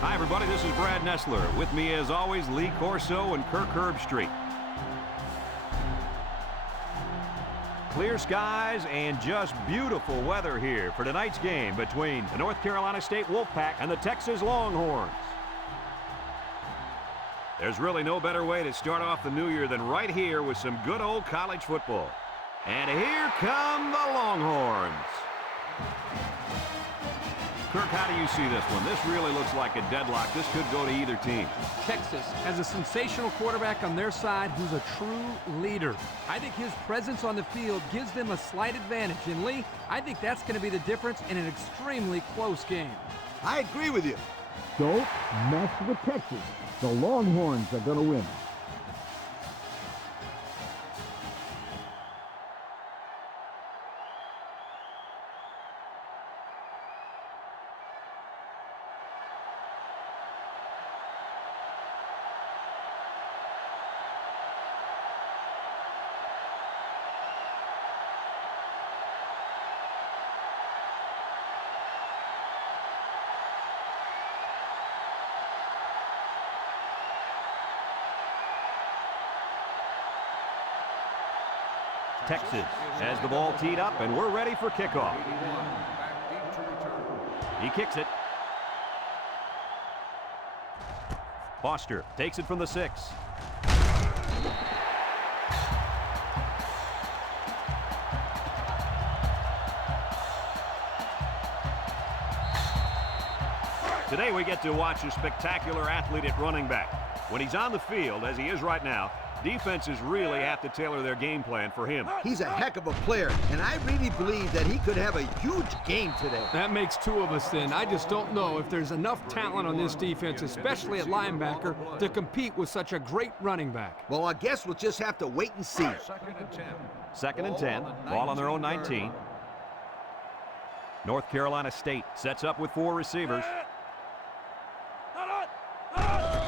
Hi, everybody. This is Brad Nessler. With me, as always, Lee Corso and Kirk Herbstreit. Clear skies and just beautiful weather here for tonight's game between the North Carolina State Wolfpack and the Texas Longhorns. There's really no better way to start off the new year than right here with some good old college football. And here come the Longhorns. Kirk, how do you see this one? This really looks like a deadlock. This could go to either team. Texas has a sensational quarterback on their side who's a true leader. I think his presence on the field gives them a slight advantage. And Lee, I think that's going to be the difference in an extremely close game. I agree with you. Don't mess with Texas. The Longhorns are going to win. Texas has the ball teed up, and we're ready for kickoff. He kicks it. Foster takes it from the 6. Today we get to watch a spectacular athlete at running back. When he's on the field, as he is right now, defenses really have to tailor their game plan for him. He's a heck of a player, and I really believe that he could have a huge game today. That makes 2 of us then. I just don't know if there's enough talent on this defense, especially at linebacker, to compete with such a great running back. Well, I guess we'll just have to wait and see. Second and 10. Ball on their own 19. North Carolina State sets up with 4 receivers.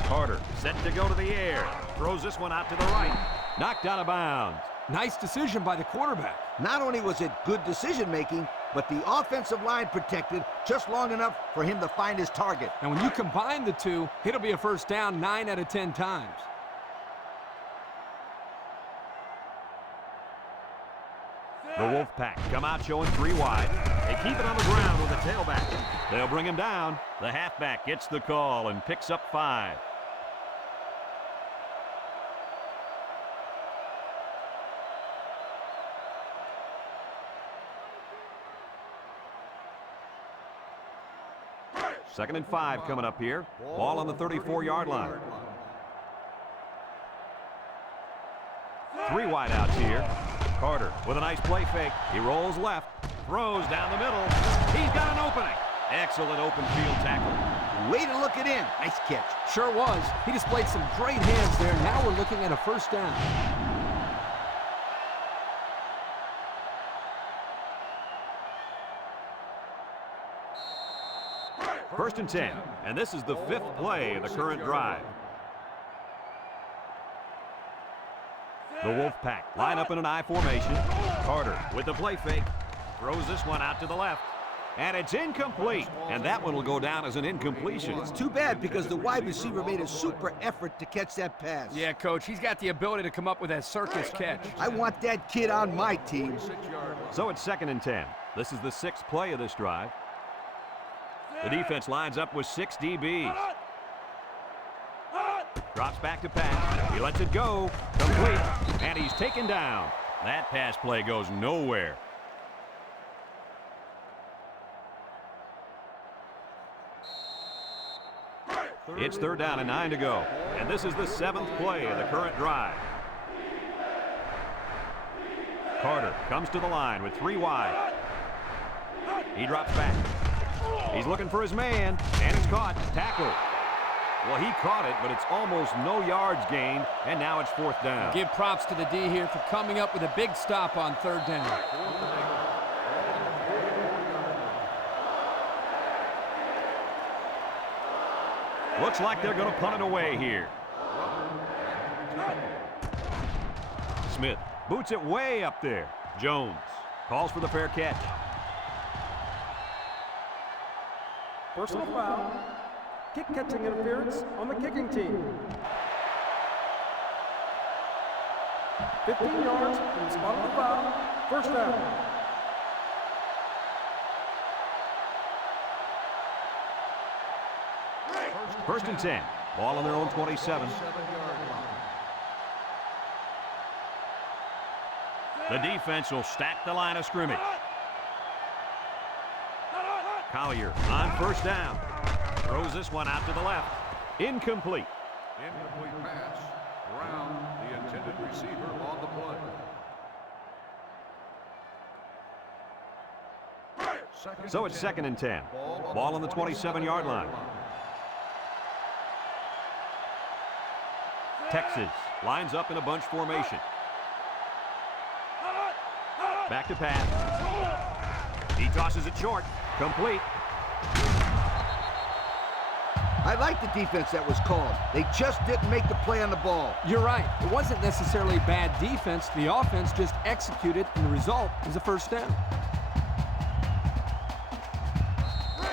Carter set to go to the air. Throws this one out to the right. Knocked out of bounds. Nice decision by the quarterback. Not only was it good decision-making, but the offensive line protected just long enough for him to find his target. And when you combine the two, it'll be a first down 9 out of 10 times. The Wolfpack come out showing 3 wide. They keep it on the ground with the tailback. They'll bring him down. The halfback gets the call and picks up 5. Second and 5 coming up here. Ball on the 34-yard line. 3 wide outs here. Carter with a nice play fake. He rolls left, throws down the middle. He's got an opening. Excellent open field tackle. Way to look it in. Nice catch. Sure was. He displayed some great hands there. Now we're looking at a first down. First and 10, and this is the 5th play of the current drive. The Wolfpack line up in an I formation. Carter with the play fake. Throws this one out to the left. And it's incomplete. And that one will go down as an incompletion. It's too bad because the wide receiver made a super effort to catch that pass. Yeah, Coach, he's got the ability to come up with that circus catch. I want that kid on my team. So it's second and 10. This is the 6th play of this drive. The defense lines up with 6 DBs. Drops back to pass. He lets it go. Complete. And he's taken down. That pass play goes nowhere. It's 3rd down and 9 to go. And this is the 7th play of the current drive. Carter comes to the line with 3 wide. He drops back. He's looking for his man, and it's caught. Tackle. Well, he caught it, but it's almost no yards gained, and now it's 4th down. Give props to the D here for coming up with a big stop on 3rd down. Looks like they're going to punt it away here. Smith boots it way up there. Jones calls for the fair catch. Personal foul. Kick-catching interference on the kicking team. 15 yards from the spot of the foul. First down. First and 10. Ball on their own 27. The defense will stack the line of scrimmage. Collier on first down. Throws this one out to the left. Incomplete. Incomplete pass. Around the intended receiver on the play. So it's second and 10. Ball on the 27-yard line. Texas lines up in a bunch formation. Back to pass. He tosses it short. Complete. I like the defense that was called. They just didn't make the play on the ball. You're right. It wasn't necessarily bad defense. The offense just executed, and the result is a first down.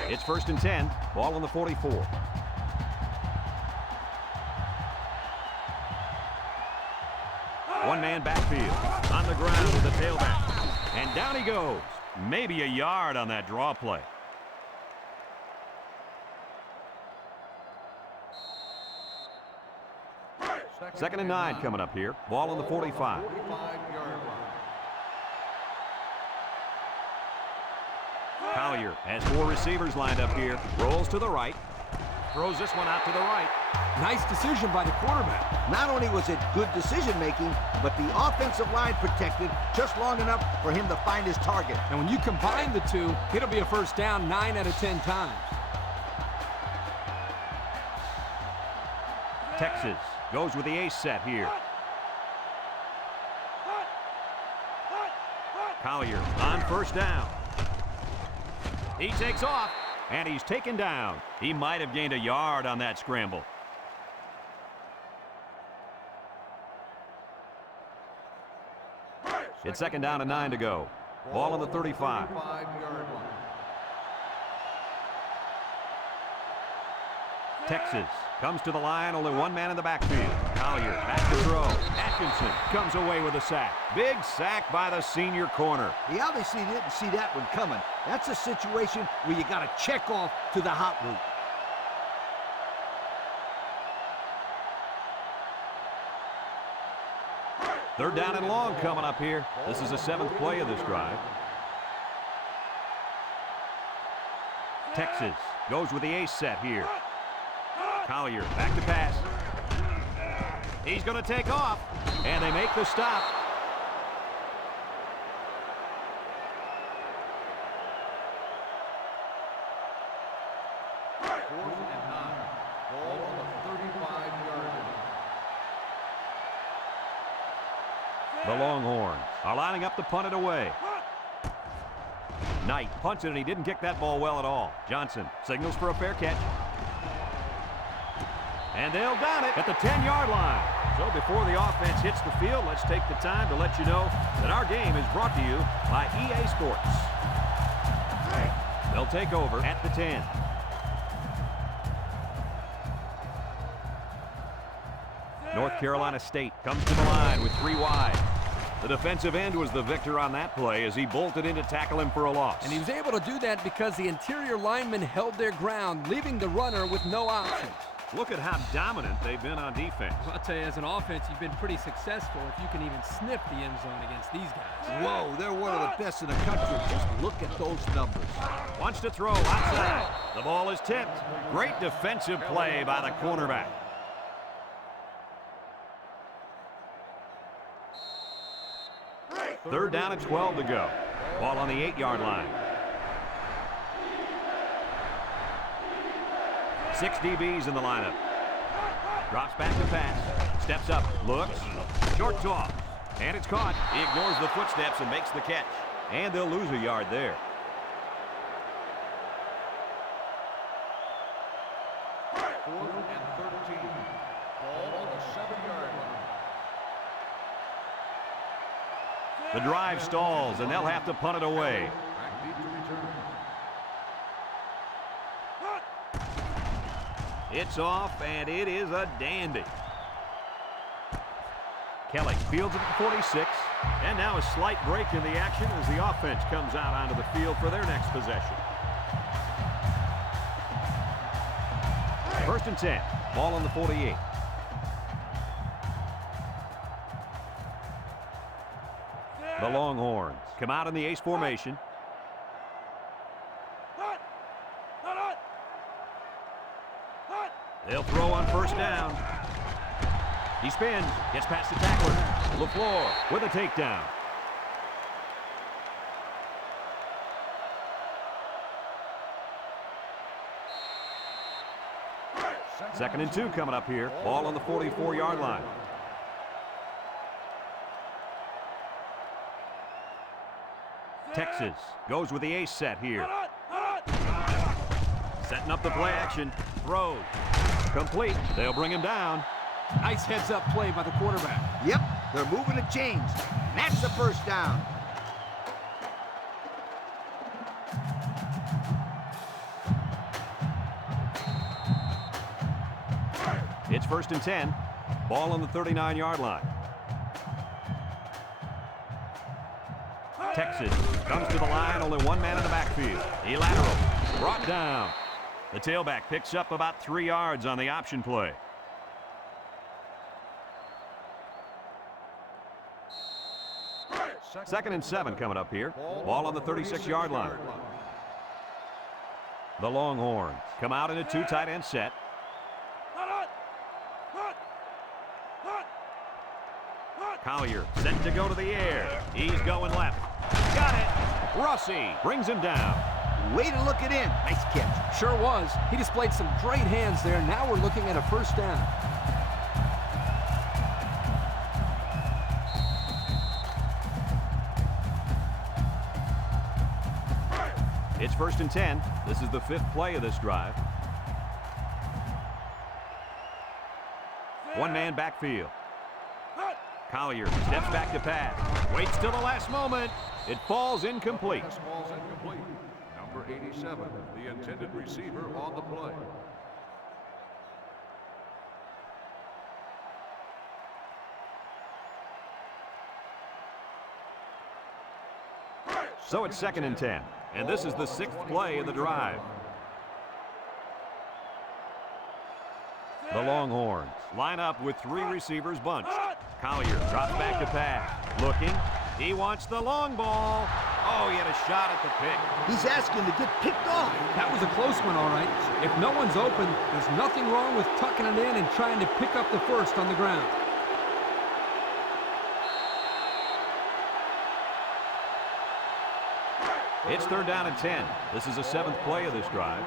It's first and 10. Ball on the 44. One-man backfield. On the ground with the tailback. And down he goes. Maybe a yard on that draw play. Second and 9 coming up here. Ball on the 45. Collier has 4 receivers lined up here. Rolls to the right. Throws this one out to the right. Nice decision by the quarterback. Not only was it good decision-making, but the offensive line protected just long enough for him to find his target. And when you combine the two, it'll be a first down 9 out of 10 times. Texas goes with the ace set here. Collier on first down. He takes off, and he's taken down. He might have gained a yard on that scramble. It's second down and 9 to go. Ball on the 35. Texas comes to the line, only one man in the backfield. Collier back to throw. Atkinson comes away with a sack. Big sack by the senior corner. He obviously didn't see that one coming. That's a situation where you got to check off to the hot route. Third down and long coming up here. This is the 7th play of this drive. Texas goes with the ace set here. Collier back to pass. He's going to take off, and they make the stop. The Longhorns are lining up to punt it away. Knight punts it, and he didn't kick that ball well at all. Johnson signals for a fair catch. And they'll down it at the 10-yard line. So before the offense hits the field, let's take the time to let you know that our game is brought to you by EA Sports. They'll take over at the 10. North Carolina State comes to the line with 3 wide. The defensive end was the victor on that play as he bolted in to tackle him for a loss. And he was able to do that because the interior linemen held their ground, leaving the runner with no options. Look at how dominant they've been on defense. Well, I'll tell you, as an offense, you've been pretty successful if you can even sniff the end zone against these guys. Whoa, they're one of the best in the country. Just look at those numbers. Wants to throw outside. The ball is tipped. Great defensive play by the cornerback. Third down and 12 to go. Ball on the 8-yard line. 6 DBs in the lineup. Drops back to pass. Steps up. Looks. Short toss. And it's caught. He ignores the footsteps and makes the catch. And they'll lose a yard there. Fourth and 13. Ball on the 7-yard line. The drive stalls, and they'll have to punt it away. Back deep to return. It's off, and it is a dandy. Kelly fields it at 46, and now a slight break in the action as the offense comes out onto the field for their next possession. 1st and 10, ball on the 48. The Longhorns come out in the ace formation. They'll throw on 1st down. He spins, gets past the tackler. LaFleur with a takedown. Second and 2 coming up here. Ball on the 44-yard line. Texas goes with the ace set here. Setting up the play action. Throws. Complete. They'll bring him down. Nice heads-up play by the quarterback. Yep, they're moving the chains. That's the 1st down. It's 1st and 10. Ball on the 39-yard line. Texas comes to the line. Only one man in the backfield. He lateral. Brought down. The tailback picks up about 3 yards on the option play. Second and 7 coming up here. Ball on the 36-yard line. The Longhorns come out in a 2 tight end set. Collier set to go to the air. He's going left. Got it. Rossi brings him down. Way to look it in. Nice catch. Sure was. He displayed some great hands there. Now we're looking at a 1st down. It's 1st and 10. This is the 5th play of this drive. One-man backfield. Collier steps back to pass. Waits till the last moment. It falls incomplete. Pass falls incomplete. Number 87, the intended receiver on the play. So it's 2nd and 10. And this is the 6th play of the drive. The Longhorns line up with 3 receivers bunched. Collier drops back to pass. Looking. He wants the long ball. Oh, he had a shot at the pick. He's asking to get picked off. That was a close one, all right. If no one's open, there's nothing wrong with tucking it in and trying to pick up the 1st on the ground. It's 3rd down and 10. This is the 7th play of this drive.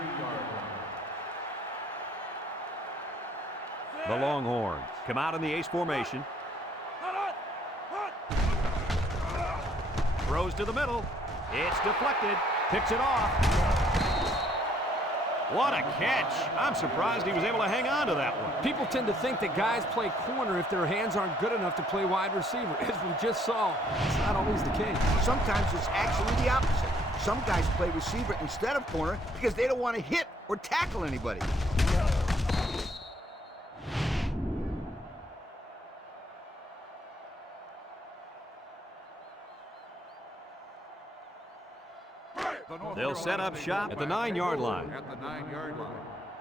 The Longhorns come out in the ace formation. Throws to the middle. It's deflected. Picks it off. What a catch. I'm surprised he was able to hang on to that one. People tend to think that guys play corner if their hands aren't good enough to play wide receiver. As we just saw, it's not always the case. Sometimes it's actually the opposite. Some guys play receiver instead of corner because they don't want to hit or tackle anybody. They'll set up shop at the 9-yard line. At the 9-yard line.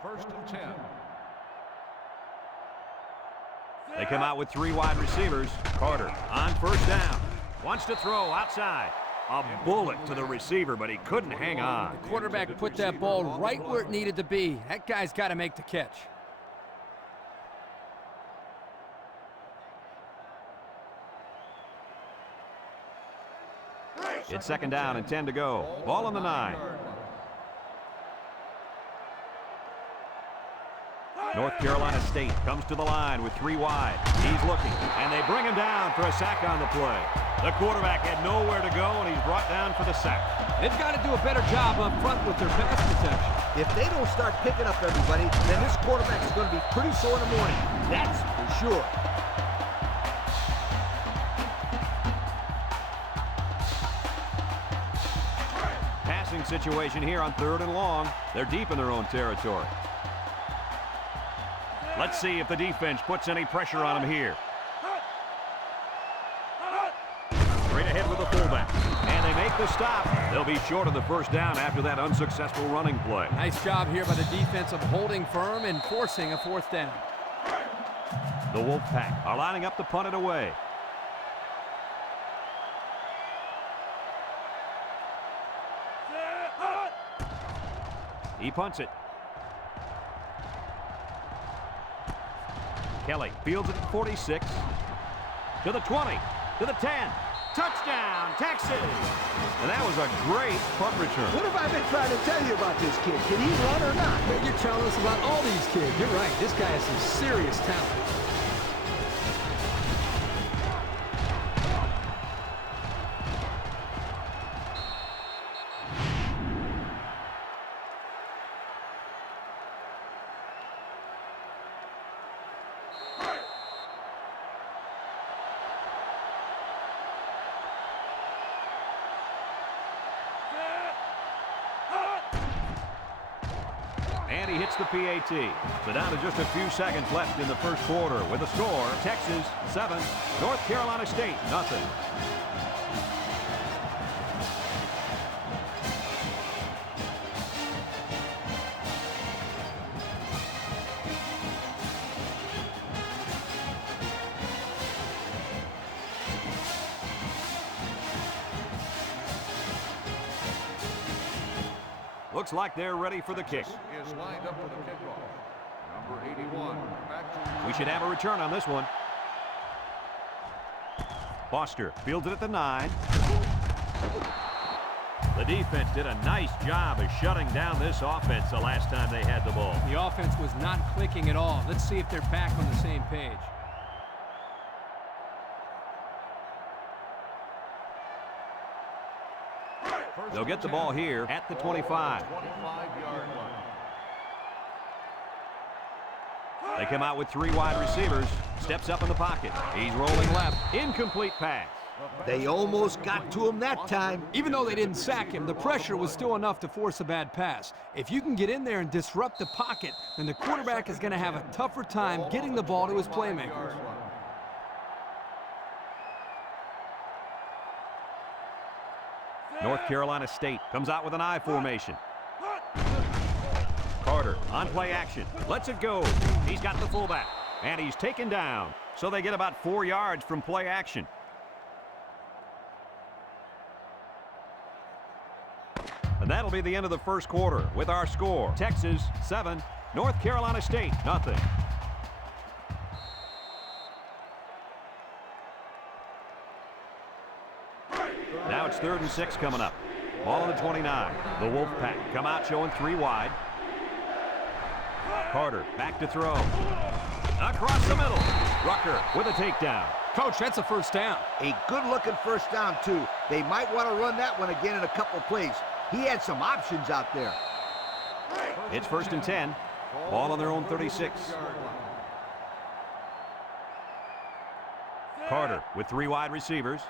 1st and 10. They come out with 3 wide receivers. Carter on 1st down. Wants to throw outside. A bullet to the receiver, but he couldn't hang on. The quarterback put that ball right where it needed to be. That guy's got to make the catch. It's 2nd down and 10 to go. Ball on the 9. North Carolina State comes to the line with 3 wide. He's looking, and they bring him down for a sack on the play. The quarterback had nowhere to go, and he's brought down for the sack. They've got to do a better job up front with their pass protection. If they don't start picking up everybody, then this quarterback is going to be pretty sore in the morning. That's for sure. Passing situation here on 3rd and long. They're deep in their own territory. Let's see if the defense puts any pressure on him here. Straight ahead with the fullback. And they make the stop. They'll be short of the first down after that unsuccessful running play. Nice job here by the defense of holding firm and forcing a fourth down. The Wolfpack are lining up to punt it away. He punts it. Kelly fields it at 46. To the 20. To the 10. Touchdown, Texas! And that was a great punt return. What have I been trying to tell you about this kid? Can he run or not? Well, you're telling us about all these kids. You're right. This guy has some serious talent. And he hits the PAT. So down to just a few seconds left in the first quarter with a score, Texas 7, North Carolina State nothing. Looks like they're ready for the kick. Is lined up for the kickoff. Number 81. Back to We should have a return on this one. Foster fields it at the 9. The defense did a nice job of shutting down this offense the last time they had the ball. The offense was not clicking at all. Let's see if they're back on the same page. They'll get the ball here at the 25. 25-yard line. They come out with 3 wide receivers. Steps up in the pocket. He's rolling left. Incomplete pass. They almost got to him that time. Even though they didn't sack him, the pressure was still enough to force a bad pass. If you can get in there and disrupt the pocket, then the quarterback is going to have a tougher time getting the ball to his playmakers. North Carolina State comes out with an I formation. Carter on play action. Lets it go. He's got the fullback. And he's taken down. So they get about 4 yards from play action. And that'll be the end of the first quarter with our score. Texas 7, North Carolina State nothing. Now it's 3rd and 6 coming up. Ball on the 29. The Wolfpack come out showing 3 wide. Carter back to throw. Across the middle. Rucker with a takedown. Coach, that's a first down. A good-looking first down, too. They might want to run that one again in a couple plays. He had some options out there. It's 1st and 10. Ball on their own 36. Carter with 3 wide receivers.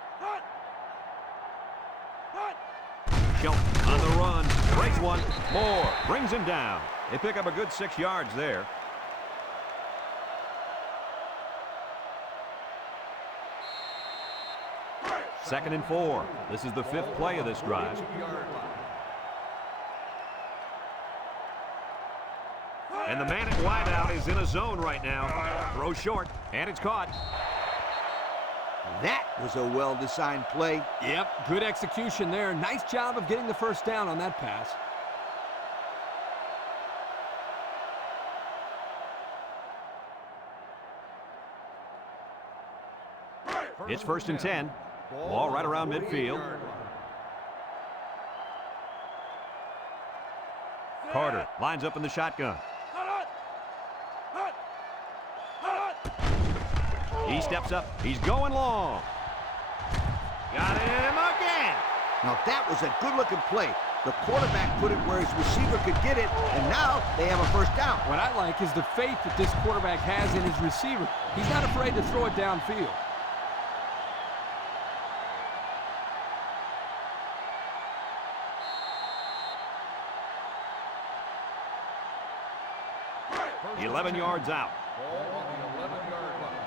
Shelton on the run. Breaks one. Moore brings him down. They pick up a good 6 yards there. Second and 4. This is the 5th play of this drive. And the man at wideout is in a zone right now. Throw short, and it's caught. That was a well-designed play. Yep, good execution there. Nice job of getting the first down on that pass. It's 1st and 10. Ball right around midfield. Carter lines up in the shotgun. He steps up. He's going long. Got him again. Now, that was a good-looking play. The quarterback put it where his receiver could get it, and now they have a first down. What I like is the faith that this quarterback has in his receiver. He's not afraid to throw it downfield. First 11 yards out. Ball on the 11-yard line.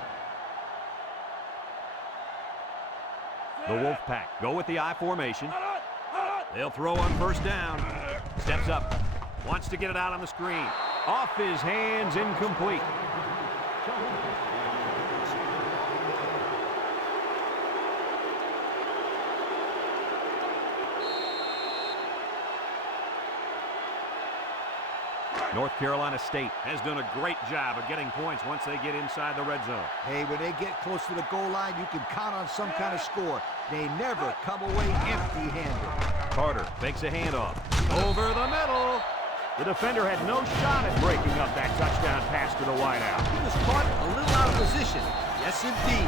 The Wolfpack go with the I formation. They'll throw on first down. Steps up. Wants to get it out on the screen. Off his hands, incomplete. North Carolina State has done a great job of getting points once they get inside the red zone. Hey, when they get close to the goal line, you can count on some kind of score. They never come away empty-handed. Carter fakes a handoff. Over the middle. The defender had no shot at breaking up that touchdown pass to the wideout. He was caught a little out of position. Yes, indeed.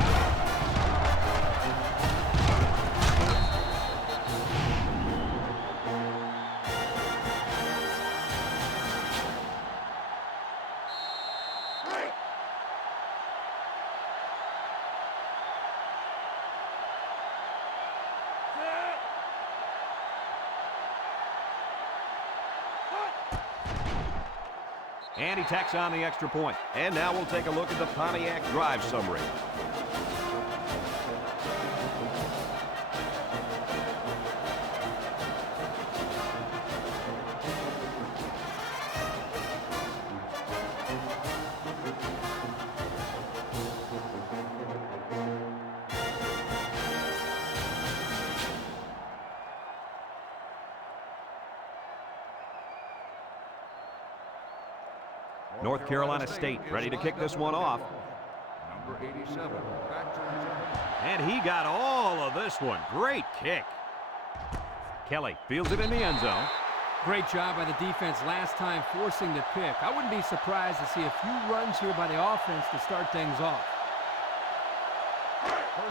And he tacks on the extra point. And now we'll take a look at the Pontiac drive summary. North Carolina State ready to kick this one off. Number 87, back to return. And he got all of this one. Great kick. Kelly fields it in the end zone. Great job by the defense last time forcing the pick. I wouldn't be surprised to see a few runs here by the offense to start things off.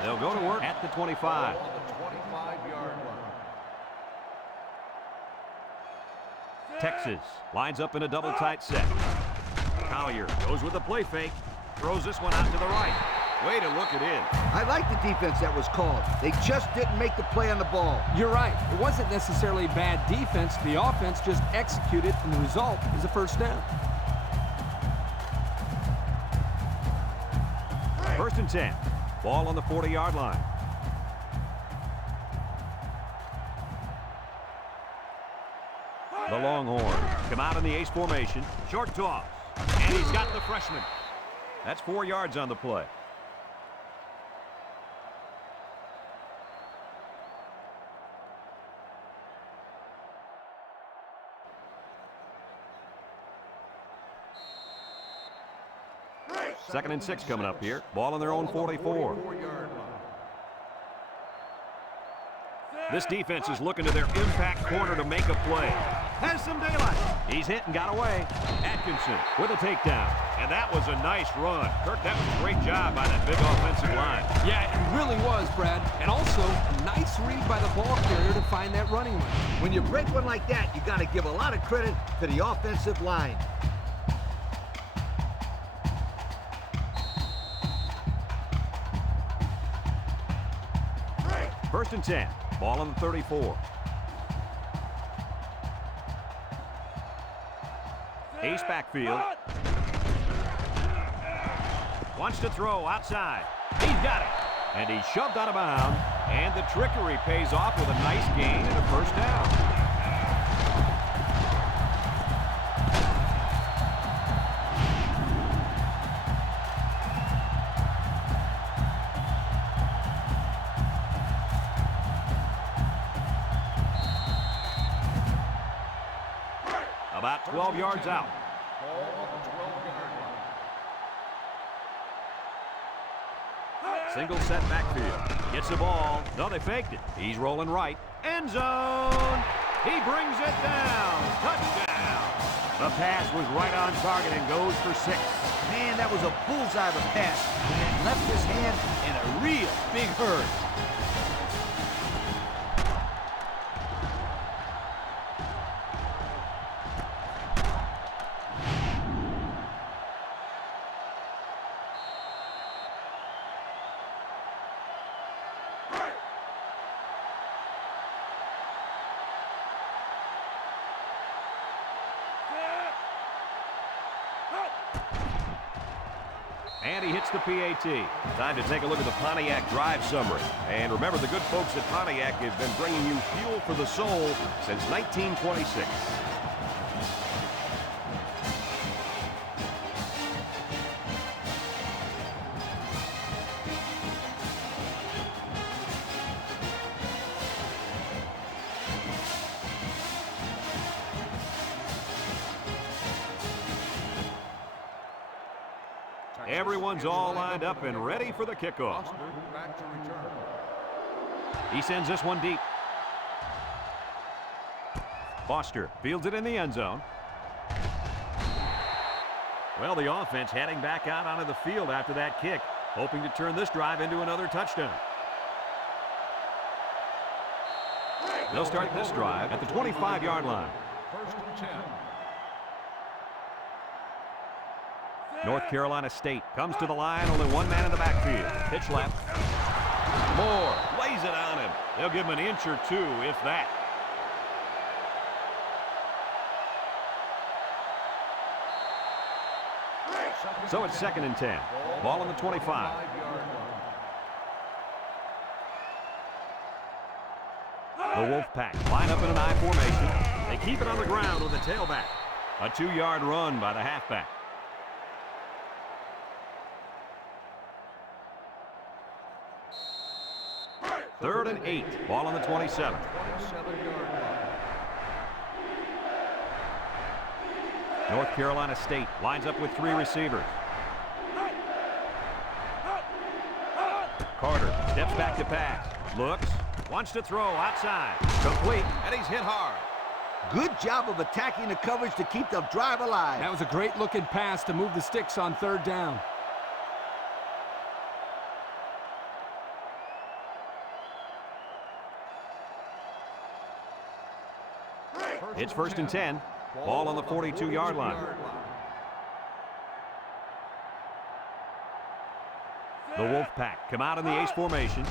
They'll go to work at the 25. On the 25-yard line. Texas lines up in a double tight set. Collier goes with a play fake. Throws this one out to the right. Way to look it in. I like the defense that was called. They just didn't make the play on the ball. You're right. It wasn't necessarily bad defense. The offense just executed, and the result is a first down. First and 10. Ball on the 40-yard line. The Longhorns come out in the ace formation. Short toss. And he's got the freshman. That's 4 yards on the play. Second and 6 coming up here. Ball on their own 44. 44-yard line. This defense is looking to their impact corner to make a play. Has some daylight. He's hit and got away. Atkinson with a takedown. And that was a nice run. Kirk, that was a great job by that big offensive line. Yeah, it really was, Brad. And also, a nice read by the ball carrier to find that running lane. When you break one like that, you got to give a lot of credit to the offensive line. First and 10. Ball on the 34. Ace backfield. Wants to throw outside. He's got it. And he's shoved out of bounds. And the trickery pays off with a nice gain and a first down. About 12 yards out. Ball on the 12-yard line. Single set backfield. Gets the ball. No, they faked it. He's rolling right. End zone. He brings it down. Touchdown. The pass was right on target and goes for 6. Man, that was a bullseye of a pass. And it left his hand in a real big hurry. And he hits the PAT. Time to take a look at the Pontiac drive summary. And remember, the good folks at Pontiac have been bringing you fuel for the soul since 1926. Everyone's all lined up and ready for the kickoff. Back to return. He sends this one deep. Foster fields it in the end zone. Well, the offense heading back out onto the field after that kick, hoping to turn this drive into another touchdown. They'll start this drive at the 25-yard line. 1st and 10. North Carolina State comes to the line, only one man in the backfield. Pitch left. Moore lays it on him. They'll give him an inch or two, if that. So it's 2nd and 10. Ball on the 25. 5-yard line. The Wolfpack line up in an I formation. They keep it on the ground with a tailback. A 2-yard run by the halfback. 3rd and 8. Ball on the 27. 27-yard line. North Carolina State lines up with 3 receivers. Carter steps back to pass. Looks. Wants to throw outside. Complete. And he's hit hard. Good job of attacking the coverage to keep the drive alive. That was a great looking pass to move the sticks on 3rd down. It's 1st and 10. Ball on the 42-yard line. The Wolfpack come out in the ace formation.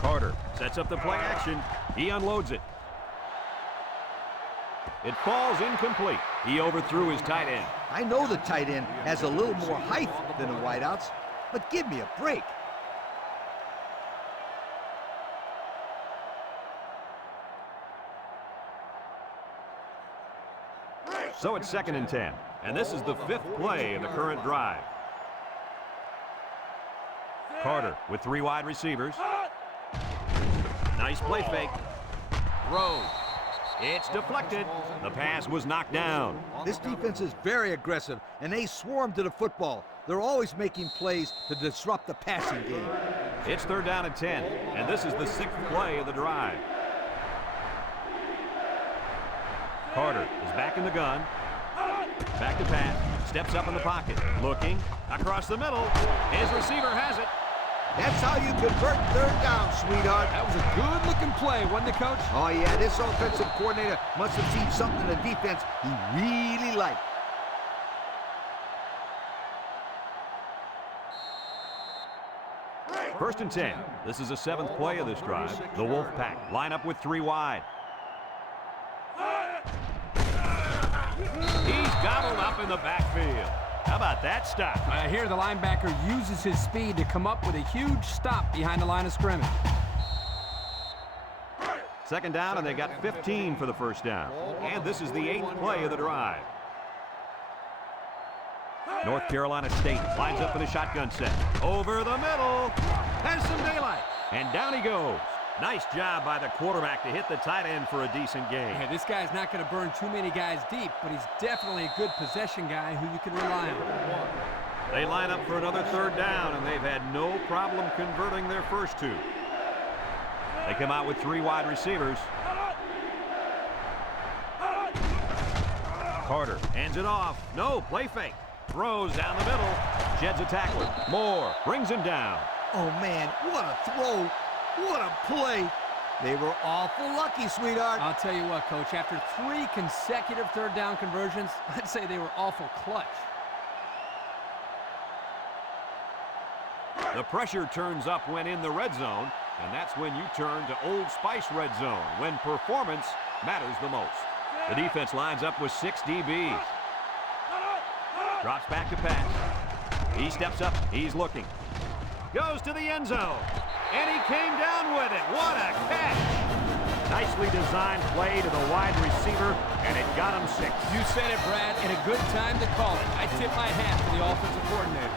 Carter sets up the play action. He unloads it. It falls incomplete. He overthrew his tight end. I know the tight end has a little more height than the wideouts, but give me a break. So it's 2nd and 10. And this is the 5th play in the current drive. Carter with 3 wide receivers. Nice play fake. Throws. It's deflected. The pass was knocked down. This defense is very aggressive, and they swarm to the football. They're always making plays to disrupt the passing game. It's 3rd down and 10. And this is the 6th play of the drive. Carter is back in the gun. Back to pass. Steps up in the pocket. Looking. Across the middle. His receiver has it. That's how you convert 3rd down, sweetheart. That was a good-looking play, wasn't it, Coach? Oh, yeah, this offensive coordinator must have seen something in the defense he really liked. First and 10. This is the 7th play of this drive. The Wolfpack line up with 3 wide. He's gobbled up in the backfield. How about that stop? Here the linebacker uses his speed to come up with a huge stop behind the line of scrimmage. 2nd down, and they got 15 for the 1st down. And this is the 8th play of the drive. North Carolina State lines up in a shotgun set. Over the middle. Has some daylight. And down he goes. Nice job by the quarterback to hit the tight end for a decent gain. Yeah, this guy's not going to burn too many guys deep, but he's definitely a good possession guy who you can rely on. They line up for another 3rd down, and they've had no problem converting their first 2. They come out with 3 wide receivers. Carter hands it off. No, play fake. Throws down the middle. Sheds a tackler. Moore brings him down. Oh, man, what a throw. What a play. They were awful lucky, sweetheart. I'll tell you what, Coach, after 3 consecutive 3rd down conversions, I'd say they were awful clutch. The pressure turns up when in the red zone, and that's when you turn to Old Spice red zone, when performance matters the most. The defense lines up with 6 DBs. Drops back to pass. He steps up. He's looking. Goes to the end zone. And he came down with it. What a catch. Nicely designed play to the wide receiver, and it got him 6. You said it, Brad, and a good time to call it. I tip my hat to the offensive coordinator.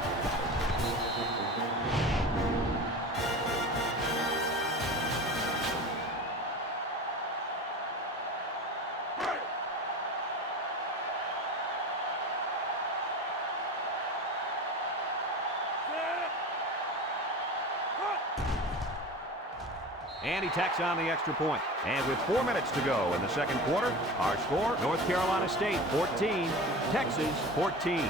And he tacks on the extra point. And with 4 minutes to go in the second quarter, our score, North Carolina State 14, Texas 14.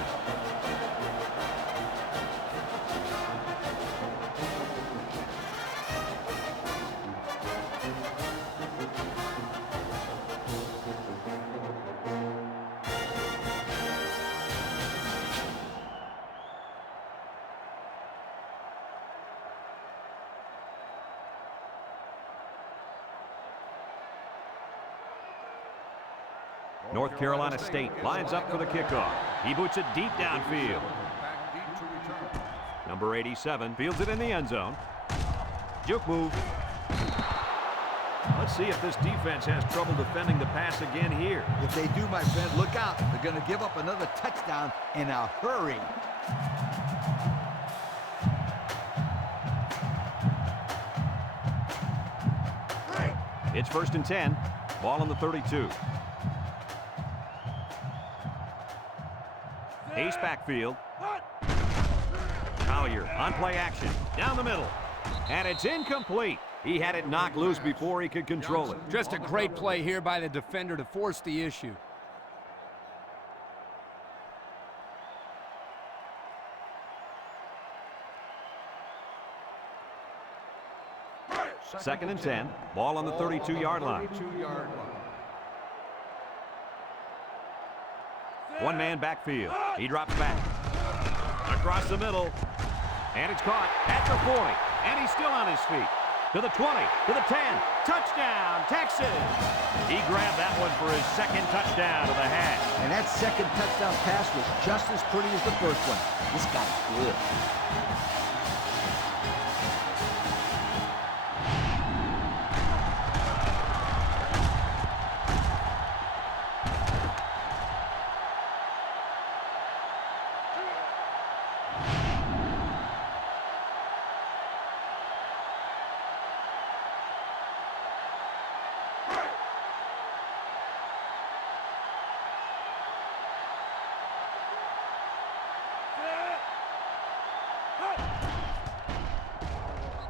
North Carolina State lines up for the kickoff. He boots it deep downfield. Back deep to return. Number 87 fields it in the end zone. Juke move. Let's see if this defense has trouble defending the pass again here. If they do, my friend, look out. They're going to give up another touchdown in a hurry. It's 1st and 10. Ball on the 32. Ace backfield. Collier on play action. Down the middle. And it's incomplete. He had it knocked loose before he could control it. Just a great play here by the defender to force the issue. Second and 10. Ball on the 32-yard line. 32-yard line. One man backfield. He drops back. Across the middle. And it's caught at the 40. And he's still on his feet. To the 20. To the 10. Touchdown, Texas. He grabbed that one for his second touchdown of the half. And that second touchdown pass was just as pretty as the first one. This guy's good.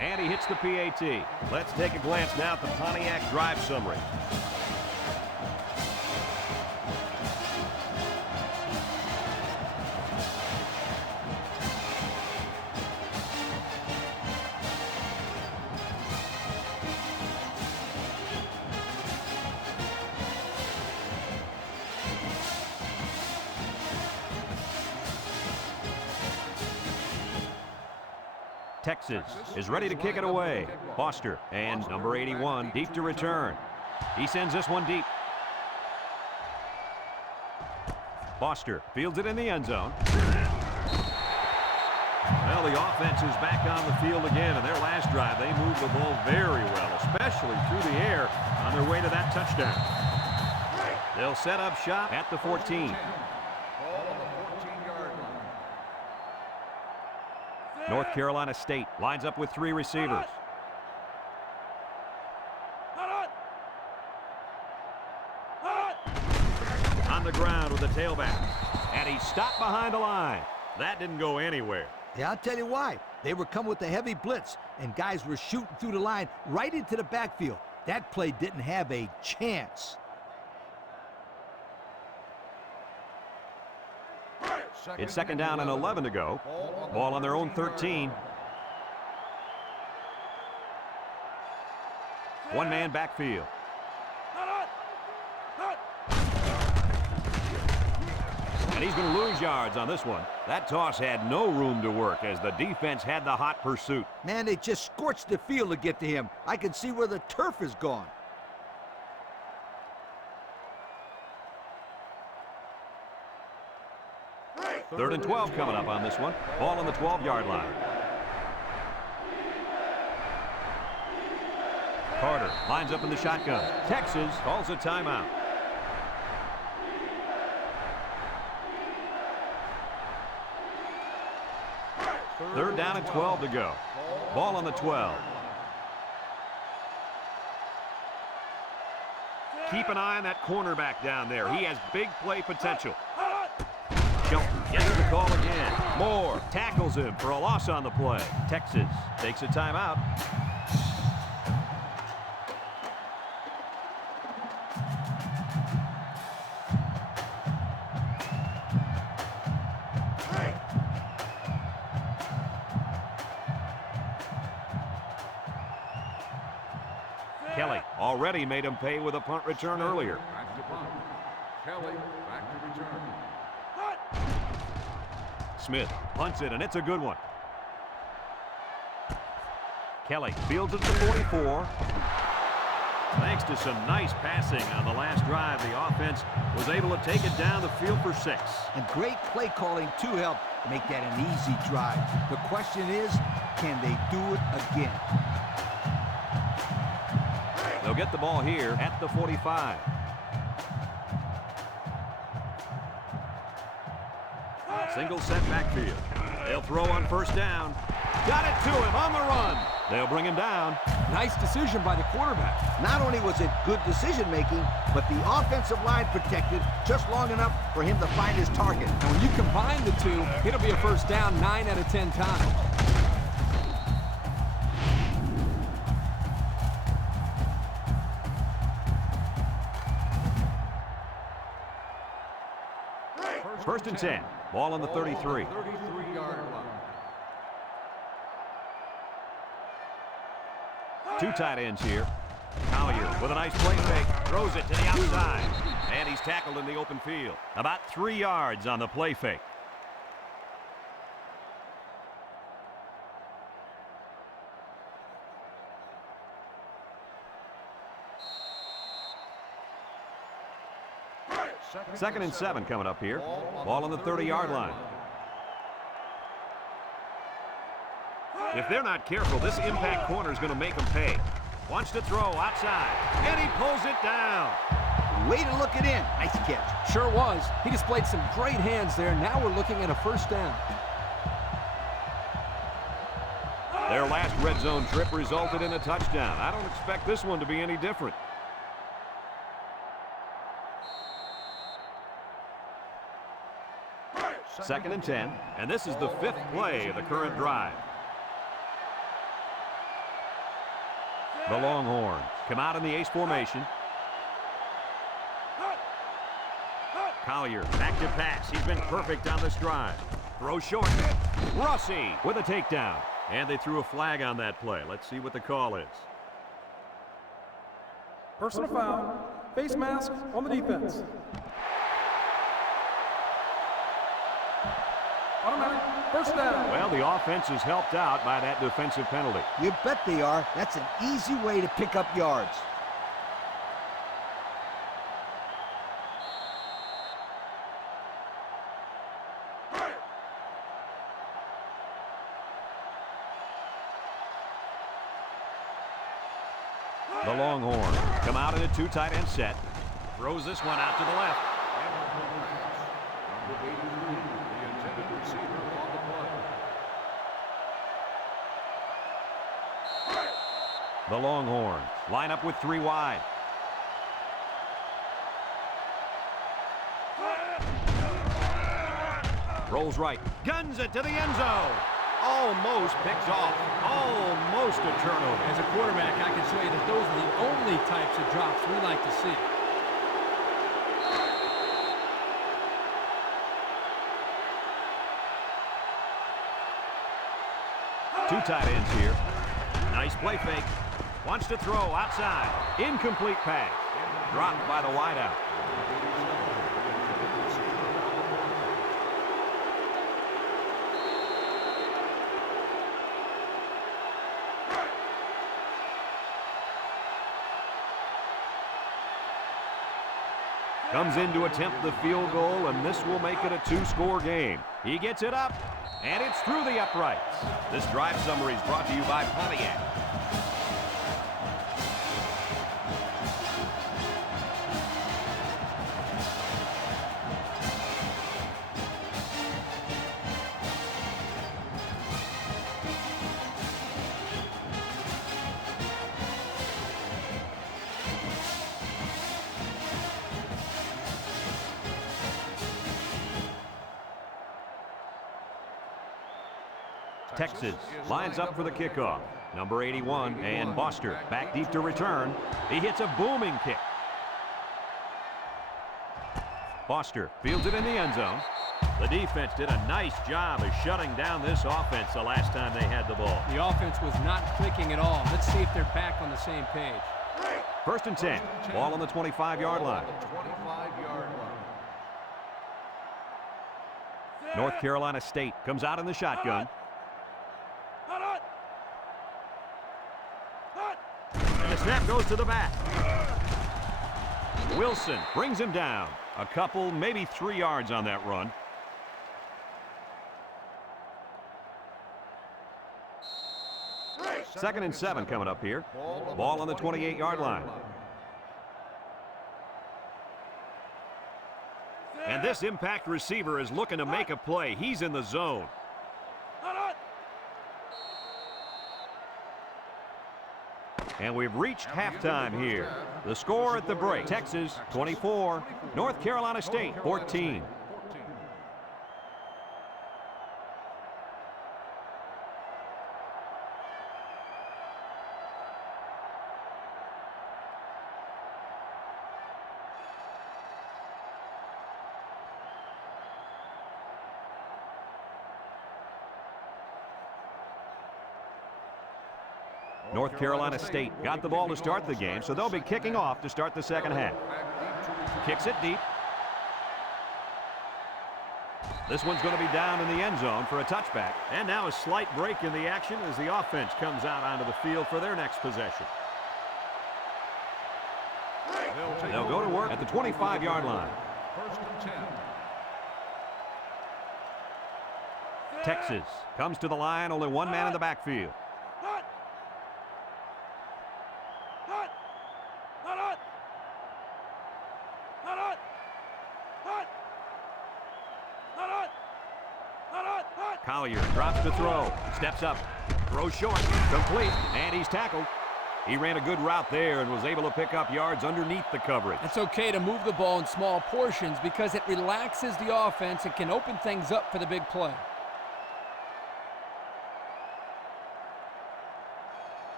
And he hits the PAT. Let's take a glance now at the Pontiac drive summary. Texas is ready to kick it away. Foster and number 81 deep to return. He sends this one deep. Foster fields it in the end zone. Well, the offense is back on the field again. In their last drive, they moved the ball very well, especially through the air on their way to that touchdown. They'll set up shop at the 14. North Carolina State lines up with 3 receivers. On the ground with the tailback. And he stopped behind the line. That didn't go anywhere. Yeah, I'll tell you why. They were coming with a heavy blitz, and guys were shooting through the line right into the backfield. That play didn't have a chance. It's second down and 11 to go. Ball on their own 13. One man backfield. And he's going to lose yards on this one. That toss had no room to work as the defense had the hot pursuit. Man, they just scorched the field to get to him. I can see where the turf is gone. Third and 12 coming up on this one. Ball on the 12-yard line. Carter lines up in the shotgun. Texas calls a timeout. Third down and 12 to go. Ball on the 12. Keep an eye on that cornerback down there. He has big play potential. Shelton gets the call again. Moore tackles him for a loss on the play. Texas takes a timeout. Kelly already made him pay with a punt return earlier. Back to punt. Kelly back to return. Smith punts it, and it's a good one. Kelly fields it to 44. Thanks to some nice passing on the last drive, the offense was able to take it down the field for 6. And great play calling to help make that an easy drive. The question is, can they do it again? They'll get the ball here at the 45. Single set backfield. They'll throw on first down. Got it to him on the run. They'll bring him down. Nice decision by the quarterback. Not only was it good decision-making, but the offensive line protected just long enough for him to find his target. And when you combine the two, it'll be a first down 9 out of 10 times. First and 10. Ball on the 33. 33-yard line. Two tight ends here. Collier with a nice play fake. Throws it to the outside. And he's tackled in the open field. About 3 yards on the play fake. Second and 7 coming up here. Ball on the 30-yard line. If they're not careful, this impact corner is going to make them pay. Wants to throw outside, and he pulls it down. Way to look it in. Nice catch. Sure was. He displayed some great hands there. Now we're looking at a first down. Their last red zone trip resulted in a touchdown. I don't expect this one to be any different. Second and 10, and this is the 5th play of the current drive. The Longhorns come out in the ace formation. Collier back to pass. He's been perfect on this drive. Throw short. Rossi with a takedown. And they threw a flag on that play. Let's see what the call is. Personal foul. Face mask on the defense. Automatic first down. Well, the offense is helped out by that defensive penalty. You bet they are. That's an easy way to pick up yards. The Longhorns come out in a 2 tight end set. Throws this one out to the left. Number 83, the intended receiver on the play. The Longhorns line up with 3 wide. Rolls right. Guns it to the end zone. Almost picks off. Almost a turnover. As a quarterback, I can tell you that those are the only types of drops we like to see. Two tight ends here. Nice play fake. Wants to throw outside. Incomplete pass. Dropped by the wideout. comes in to attempt the field goal, and this will make it a two-score game. He gets it up, and it's through the uprights. This drive summary is brought to you by Pontiac. Texas lines up for the kickoff. Number 81, and Boster back deep to return. He hits a booming kick. Boster fields it in the end zone. The defense did a nice job of shutting down this offense the last time they had the ball. The offense was not clicking at all. Let's see if they're back on the same page. First and 10. Ball on the 25-yard line. North Carolina State comes out in the shotgun. And the snap goes to the back. Wilson brings him down. A couple, maybe 3 yards on that run. Second and 7 coming up here. Ball on the 28-yard line. And this impact receiver is looking to make a play. He's in the zone. And we've reached halftime here. The score at the break, Texas 24, North Carolina State 14. North Carolina State got the ball to start the game, so they'll be kicking off to start the second half. Kicks it deep. This one's going to be down in the end zone for a touchback. And now a slight break in the action as the offense comes out onto the field for their next possession. They'll go to work at the 25-yard line. First and 10. Texas comes to the line, only one man in the backfield. Collier drops to throw, steps up, throws short, complete, and he's tackled. He ran a good route there and was able to pick up yards underneath the coverage. It's okay to move the ball in small portions because it relaxes the offense and can open things up for the big play.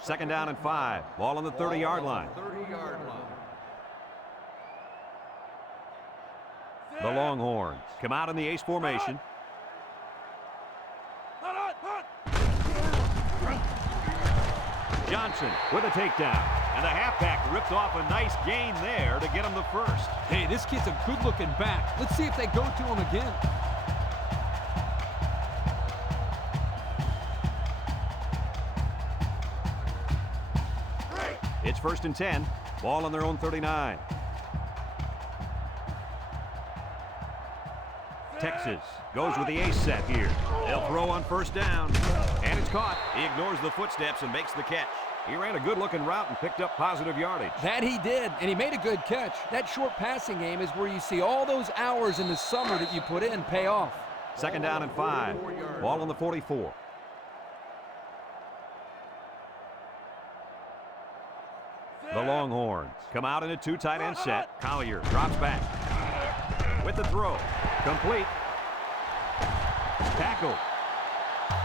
Second down and 5. Ball on the 30-yard line. 30-yard line. The Longhorns come out in the ace formation. Johnson with a takedown. And the halfback ripped off a nice gain there to get him the first. Hey, this kid's a good-looking back. Let's see if they go to him again. It's first and 10. Ball on their own 39. Texas goes with the ace set here. They'll throw on first down. And it's caught. He ignores the footsteps and makes the catch. He ran a good-looking route and picked up positive yardage. That he did, and he made a good catch. That short passing game is where you see all those hours in the summer that you put in pay off. Second down and 5. Ball on the 44. The Longhorns come out in a 2 tight end set. Collier drops back. With the throw. Complete. Tackle.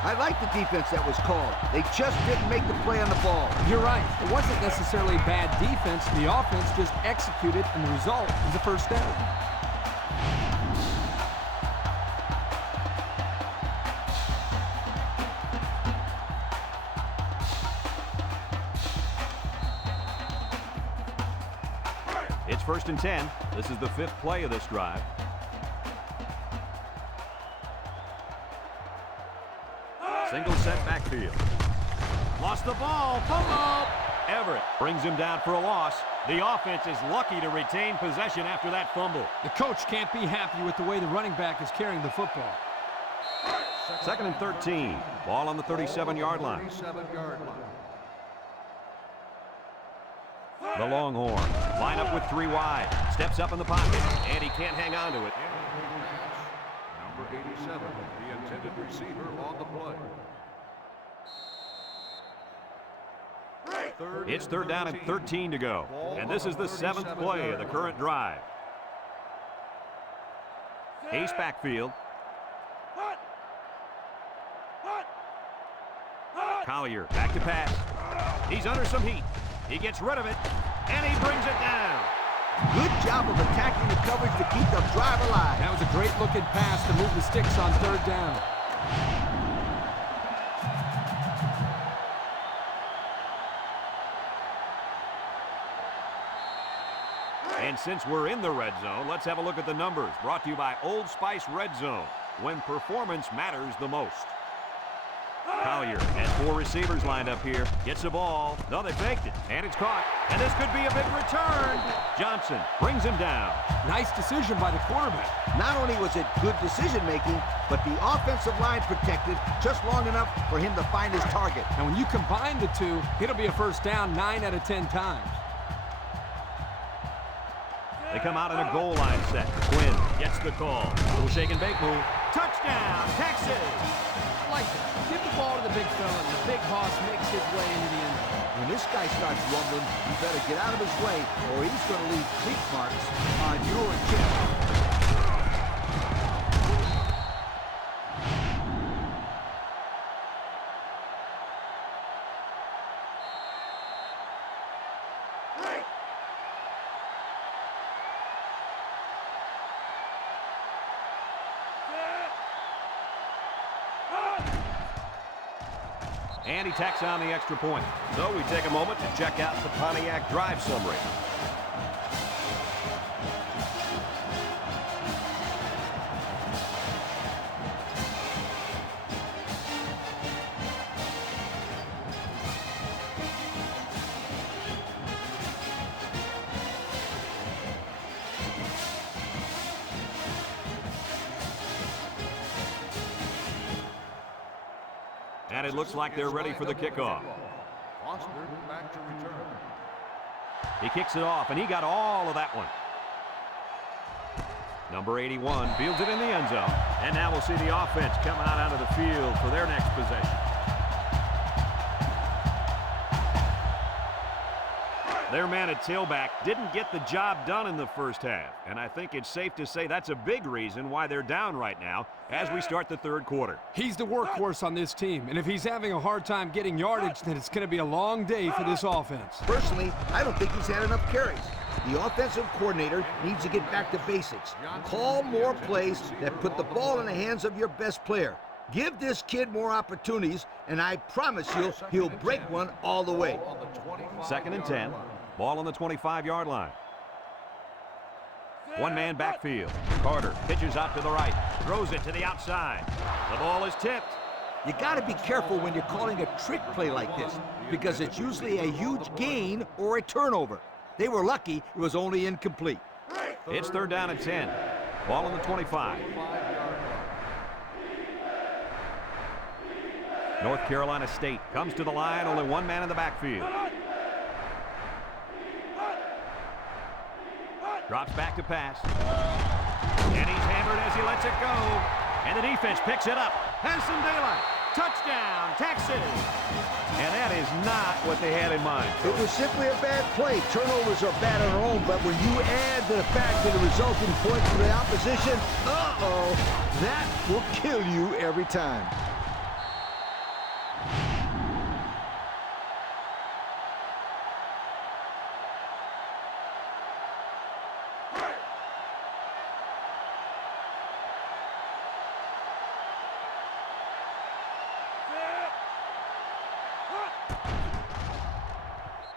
I like the defense that was called. They just didn't make the play on the ball. You're right. It wasn't necessarily bad defense. The offense just executed, and the result is a first down. It's first and 10. This is the 5th play of this drive. Single set backfield. Lost the ball. Fumble. Everett brings him down for a loss. The offense is lucky to retain possession after that fumble. The coach can't be happy with the way the running back is carrying the football. Second and 13. Ball on the 37-yard line. 37-yard line. The Longhorn line up with 3 wide. Steps up in the pocket, and he can't hang on to it. Number 87, the intended receiver on the play. It's third down and 13 to go. And this is the 7th play of the current drive. Ace backfield. Collier back to pass. He's under some heat. He gets rid of it, and he brings it down. Good job of attacking the coverage to keep the drive alive. That was a great looking pass to move the sticks on third down. And since we're in the red zone, let's have a look at the numbers. Brought to you by Old Spice Red Zone, when performance matters the most. Collier has 4 receivers lined up here. Gets the ball. No, they faked it. And it's caught. And this could be a big return. Johnson brings him down. Nice decision by the quarterback. Not only was it good decision-making, but the offensive line protected just long enough for him to find his target. And when you combine the two, it'll be a first down 9 out of 10 times. They come out in a goal line set. Quinn gets the call. Little shake and bake move. Touchdown, Texas! I like that. Give the ball to the big fella, and the big hoss makes his way into the end zone. When this guy starts rumbling, you better get out of his way, or he's going to leave cleat marks on your chest. And he tacks on the extra point. So we take a moment to check out the Pontiac drive summary. And it looks like they're ready for the kickoff. Foster back to return. He kicks it off, and he got all of that one. Number 81 fields it in the end zone. And now we'll see the offense come out onto the field for their next possession. Their man at tailback didn't get the job done in the first half. And I think it's safe to say that's a big reason why they're down right now as we start the third quarter. He's the workhorse on this team, and if he's having a hard time getting yardage, then it's going to be a long day for this offense. Personally, I don't think he's had enough carries. The offensive coordinator needs to get back to basics. Call more plays that put the ball in the hands of your best player. Give this kid more opportunities, and I promise you he'll break one all the way. Second and 10. Ball on the 25-yard line. One-man backfield. Carter pitches out to the right. Throws it to the outside. The ball is tipped. You got to be careful when you're calling a trick play like this, because it's usually a huge gain or a turnover. They were lucky it was only incomplete. It's third down and 10. Ball on the 25. North Carolina State comes to the line. Only one man in the backfield. Drops back to pass. And he's hammered as he lets it go. And the defense picks it up. Has some daylight. Touchdown, Texas. And that is not what they had in mind. It was simply a bad play. Turnovers are bad on their own, but when you add the fact that the resulting points for the opposition, that will kill you every time.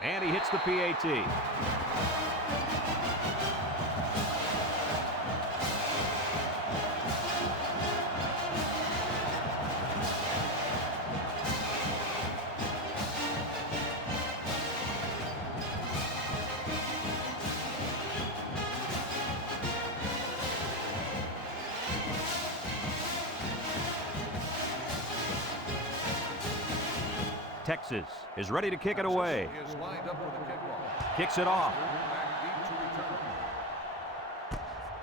And he hits the PAT. Texas is ready to kick it away. He is lined up with a kickoff. Kicks it off. Back deep to return.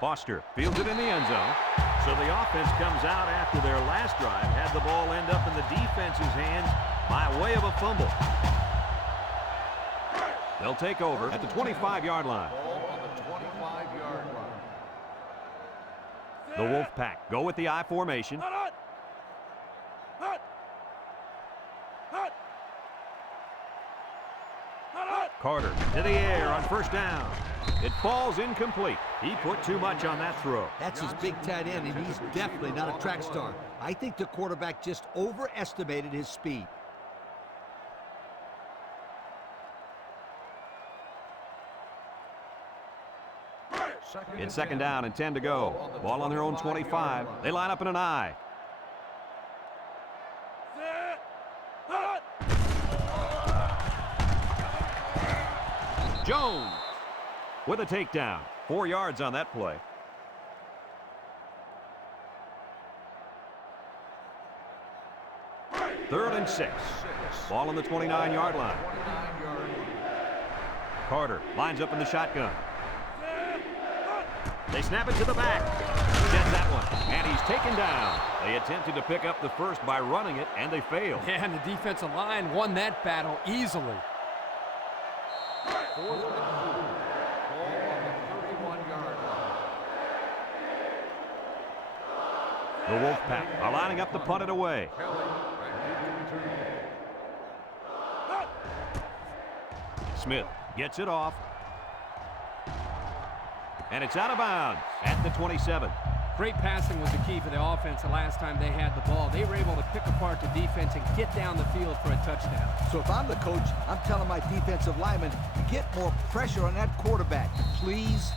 Foster fields it in the end zone. So the offense comes out after their last drive, had the ball end up in the defense's hands by way of a fumble. They'll take over at the 25-yard line. Ball on the 25-yard line. The Wolfpack go with the I formation. Carter to the air on first down. It falls incomplete. He put too much on that throw. That's his big tight end, and he's definitely not a track star. I think the quarterback just overestimated his speed. It's second down and 10 to go. Ball on their own 25. They line up in an I. Jones with a takedown. 4 yards on that play. Third and 6. Ball on the 29-yard line. 29-yard line. Carter lines up in the shotgun. They snap it to the back. Gets that one, and he's taken down. They attempted to pick up the first by running it, and they failed. Yeah, and the defensive line won that battle easily. Fourth and 4. Ball on the 31-yard line. The Wolfpack are lining up to punt it away. Kelly back deep to return. Smith gets it off. And it's out of bounds at the 27. Great passing was the key for the offense the last time they had the ball. They were able to pick apart the defense and get down the field for a touchdown. So if I'm the coach, I'm telling my defensive linemen to get more pressure on that quarterback, please.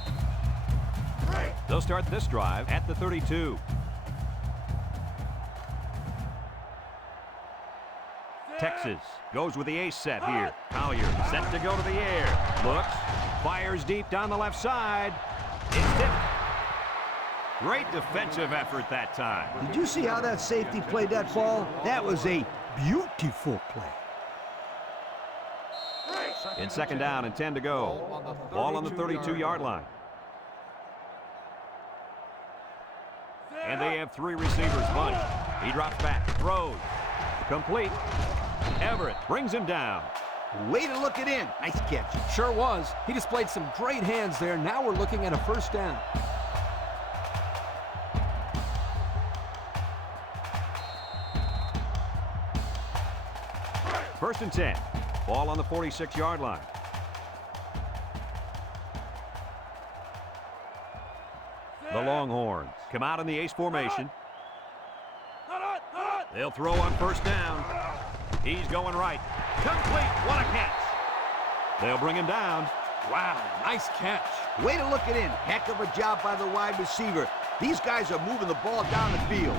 They'll start this drive at the 32. Texas goes with the ace set here. Collier set to go to the air. Looks, fires deep down the left side. It's tipped. Great defensive effort that time. Did you see how that safety played that ball? That was a beautiful play. It's second down and 10 to go. Ball on the 32-yard line. And they have 3 receivers bunched. He drops back, throws. Complete. Everett brings him down. Way to look it in. Nice catch. Sure was. He displayed some great hands there. Now we're looking at a first down. First and 10. Ball on the 46-yard line. The Longhorns come out in the ace formation. They'll throw on first down. He's going right. Complete. What a catch. They'll bring him down. Wow, nice catch. Way to look it in. Heck of a job by the wide receiver. These guys are moving the ball down the field.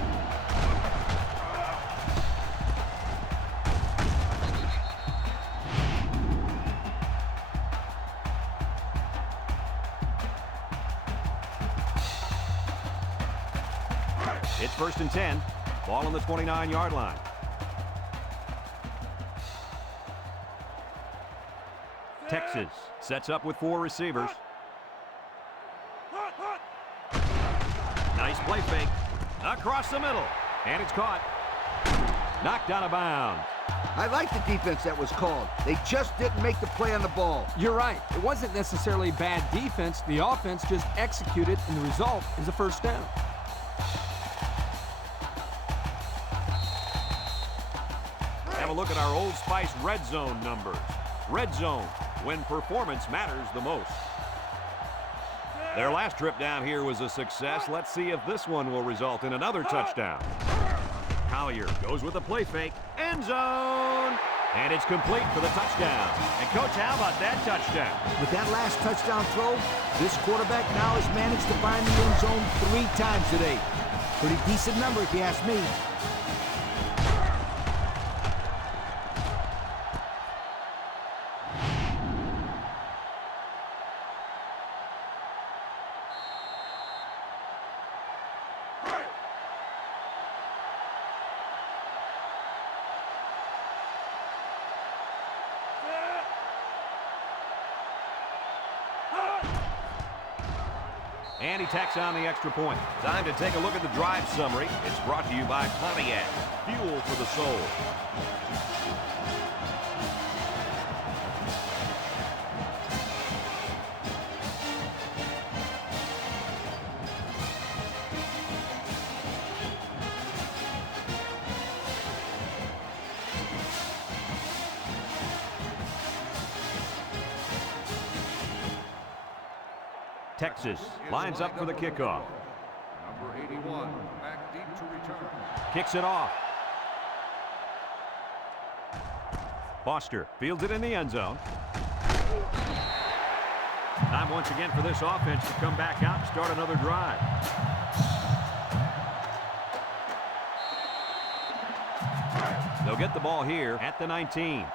It's first and 10. Ball on the 29-yard line. Texas sets up with 4 receivers. Nice play fake. Across the middle. And it's caught. Knocked out of bounds. I like the defense that was called. They just didn't make the play on the ball. You're right. It wasn't necessarily bad defense. The offense just executed, and the result is a first down. Have a look at our Old Spice red zone numbers. Red zone, when performance matters the most. Their last trip down here was a success. Let's see if this one will result in another touchdown. Collier goes with a play fake. End zone! And it's complete for the touchdown. And, Coach, how about that touchdown? With that last touchdown throw, this quarterback now has managed to find the end zone 3 times today. Pretty decent number if you ask me. And he tacks on the extra point. Time to take a look at the drive summary. It's brought to you by Pontiac. Fuel for the soul. Texas lines up for the kickoff. Number 81, back deep to return. Kicks it off. Foster fields it in the end zone. Time once again for this offense to come back out and start another drive. They'll get the ball here at the 19.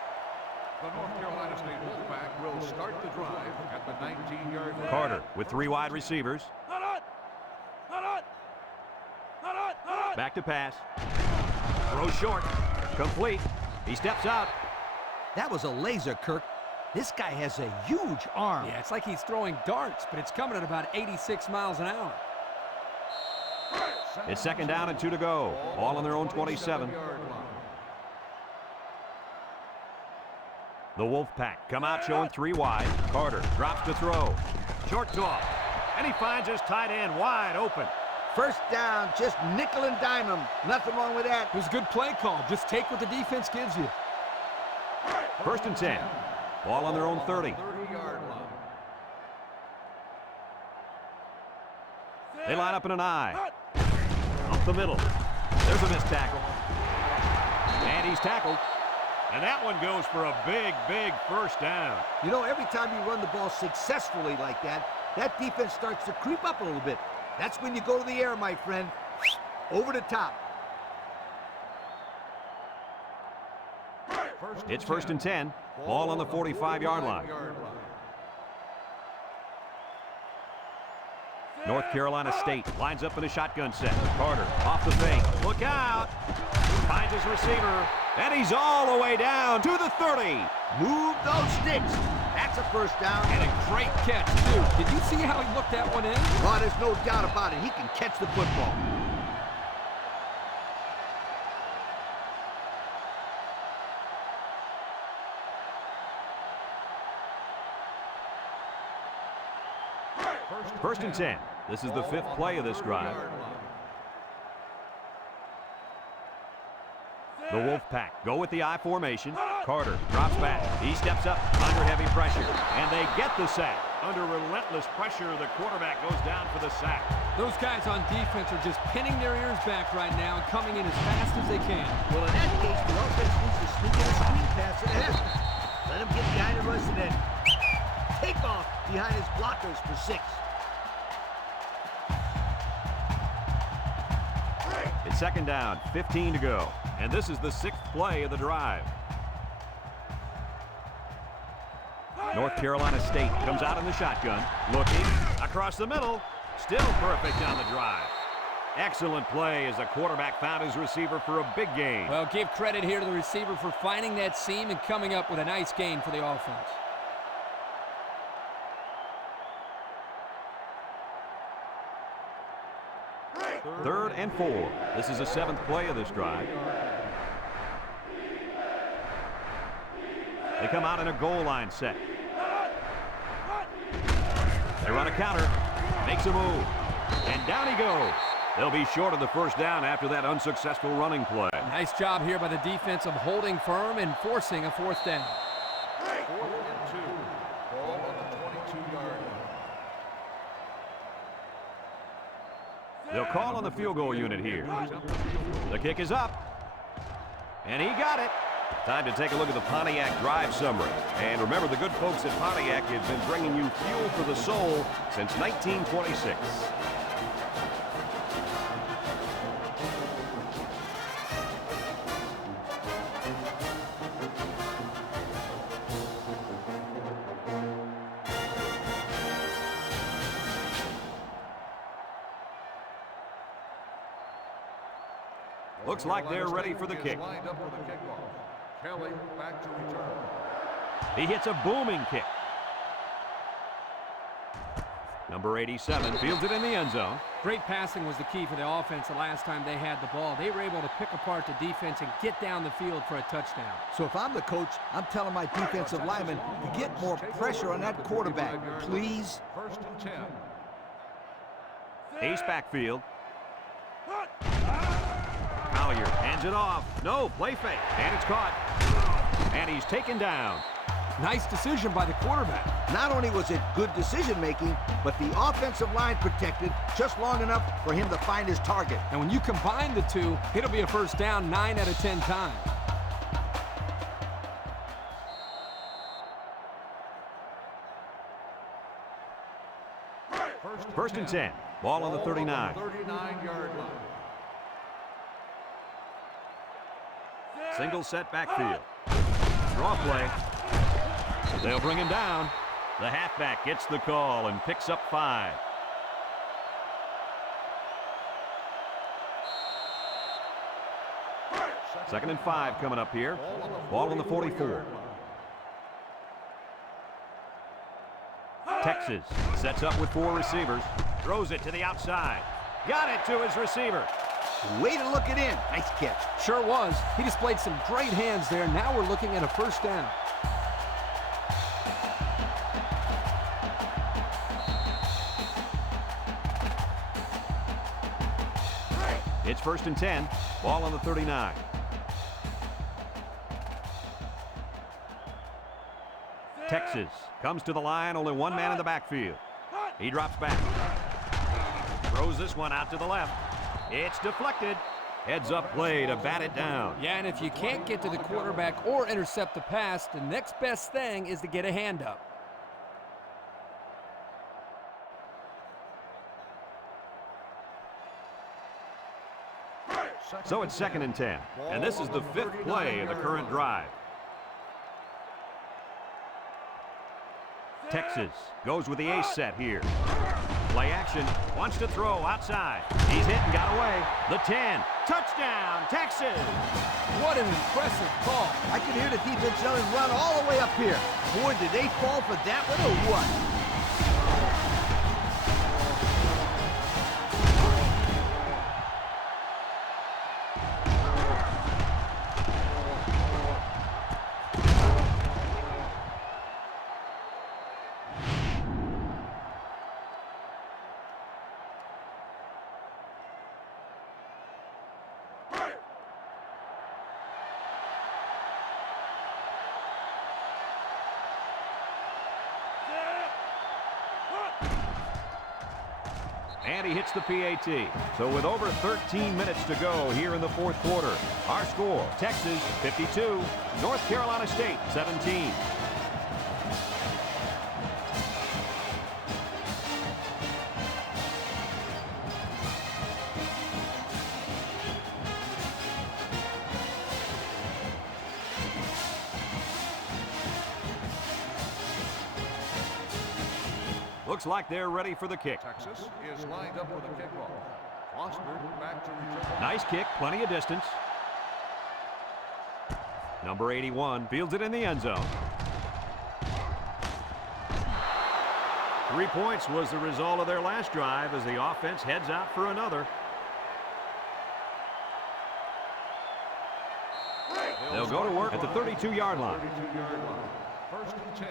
The North Carolina State Wolfpack will start the drive at the 19-yard line. Carter with 3 wide receivers. Back to pass. Throw short. Complete. He steps out. That was a laser, Kirk. This guy has a huge arm. Yeah, it's like he's throwing darts, but it's coming at about 86 miles an hour. It's second down and 2 to go. All on their own 27. The Wolfpack come out showing 3 wide. Carter drops to throw. Short toss. And he finds his tight end wide open. First down, just nickel and dime him. Nothing wrong with that. It was a good play call. Just take what the defense gives you. First and 10. Ball on their own 30. 30-yard line. They line up in an I. Up the middle. There's a missed tackle. And he's tackled. And that one goes for a big, big first down. You know, every time you run the ball successfully like that, that defense starts to creep up a little bit. That's when you go to the air, my friend. Over the top. It's first and 10. Ball on the 45-yard line. North Carolina State lines up in a shotgun set. Carter off the fake. Look out. Finds his receiver. And he's all the way down to the 30. Move those sticks. That's a first down. And a great catch, too. Did you see how he looked that one in? Oh, there's no doubt about it. He can catch the football. First and 10. This is the 5th play of this drive. The Wolfpack go with the I formation. Carter drops back. He steps up under heavy pressure. And they get the sack. Under relentless pressure, the quarterback goes down for the sack. Those guys on defense are just pinning their ears back right now and coming in as fast as they can. Well, in that case, the offense needs to sneak in a screen pass and ahead. Let him get behind the rush and then take off behind his blockers for 6. It's second down, 15 to go. And this is the 6th play of the drive. North Carolina State comes out in the shotgun. Looking across the middle. Still perfect on the drive. Excellent play as the quarterback found his receiver for a big gain. Well, give credit here to the receiver for finding that seam and coming up with a nice gain for the offense. Third and 4. This is the 7th play of this drive. They come out in a goal line set. They run a counter. Makes a move. And down he goes. They'll be short of the first down after that unsuccessful running play. Nice job here by the defense of holding firm and forcing a 4th down. 4th and 2. Ball on the 22-yard line. They'll call on the field goal unit here. The kick is up. And he got it. Time to take a look at the Pontiac drive summary. And remember, the good folks at Pontiac have been bringing you fuel for the soul since 1926. Looks like they're ready for the kick. Lined up for the kickoff. Kelly back to return. He hits a booming kick. Number 87 fields it in the end zone. Great passing was the key for the offense the last time they had the ball. They were able to pick apart the defense and get down the field for a touchdown. So if I'm the coach, I'm telling my defensive linemen to get more pressure on that quarterback, please. First and 10. Ace backfield. Collier hands it off. No, play fake. And it's caught. And he's taken down. Nice decision by the quarterback. Not only was it good decision-making, but the offensive line protected just long enough for him to find his target. And when you combine the two, it'll be a first down 9 out of 10 times. First and 10. Ball on the 39. 39-yard line. Single set backfield. Draw play. They'll bring him down. The halfback gets the call and picks up 5. Second and 5 coming up here. Ball on the 44. Texas sets up with 4 receivers. Throws it to the outside. Got it to his receiver. Way to look it in. Nice catch. Sure was. He displayed some great hands there. Now we're looking at a first down. It's first and 10. Ball on the 39. Texas comes to the line. Only one man in the backfield. He drops back. Throws this one out to the left. It's deflected. Heads up play to bat it down. Yeah, and if you can't get to the quarterback or intercept the pass, the next best thing is to get a hand up. So it's second and 10. And this is the 5th play of the current drive. Texas goes with the ace set here. Play action. Wants to throw outside. He's hit and got away. The 10. Touchdown, Texas! What an impressive call. I can hear the defense yelling, run all the way up here. Boy, did they fall for that one or what? And he hits the PAT. So with over 13 minutes to go here in the 4th quarter, our score, Texas 52, North Carolina State 17. Looks like they're ready for the kick. Texas is lined up with a kickoff. Foster back to return. Nice kick, plenty of distance. Number 81 fields it in the end zone. 3 points was the result of their last drive as the offense heads out for another. They'll go to work at the 32-yard line. 32-yard line. First and 10.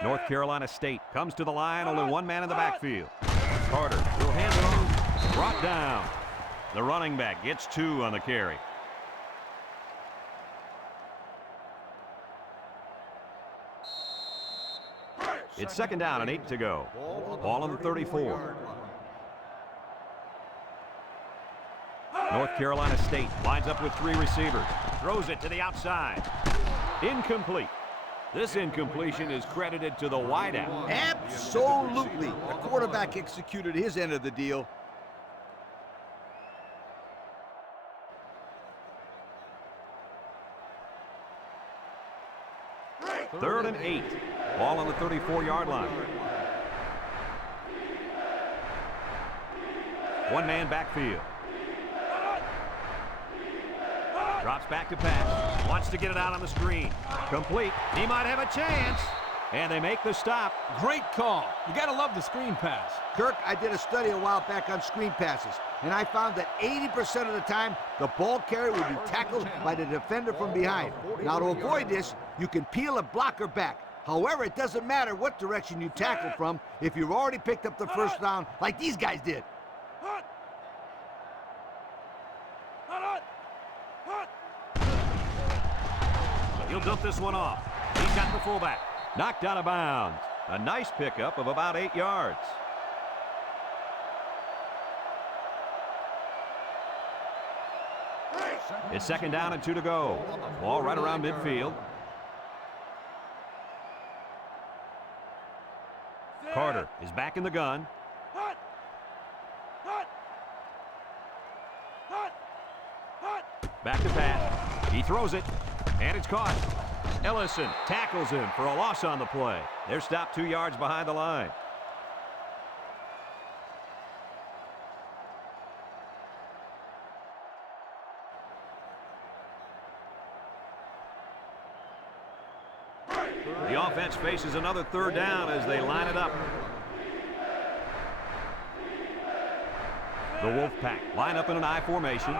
North Carolina State comes to the line. Only one man in the backfield. Carter will hand it on. Brought down. The running back gets 2 on the carry. It's second down and 8 to go. Ball on the 34. North Carolina State lines up with 3 receivers. Throws it to the outside. Incomplete. This incompletion is credited to the wideout. Absolutely. The quarterback executed his end of the deal. Third and 8. Ball on the 34-yard line. One man backfield. Drops back to pass. Wants to get it out on the screen. Complete. He might have a chance. And they make the stop. Great call. You got to love the screen pass. Kirk, I did a study a while back on screen passes, and I found that 80% of the time, the ball carrier would be tackled by the defender from behind. Now, to avoid this, you can peel a blocker back. However, it doesn't matter what direction you tackle from if you've already picked up the first down like these guys did. He'll dump this one off. He's got the fullback. Knocked out of bounds. A nice pickup of about 8 yards. It's second down and 2 to go. Ball right around midfield. Carter is back in the gun. Back to pass. He throws it, and it's caught. Ellison tackles him for a loss on the play. They're stopped 2 yards behind the line. The offense faces another third down as they line it up. The Wolfpack line up in an I formation.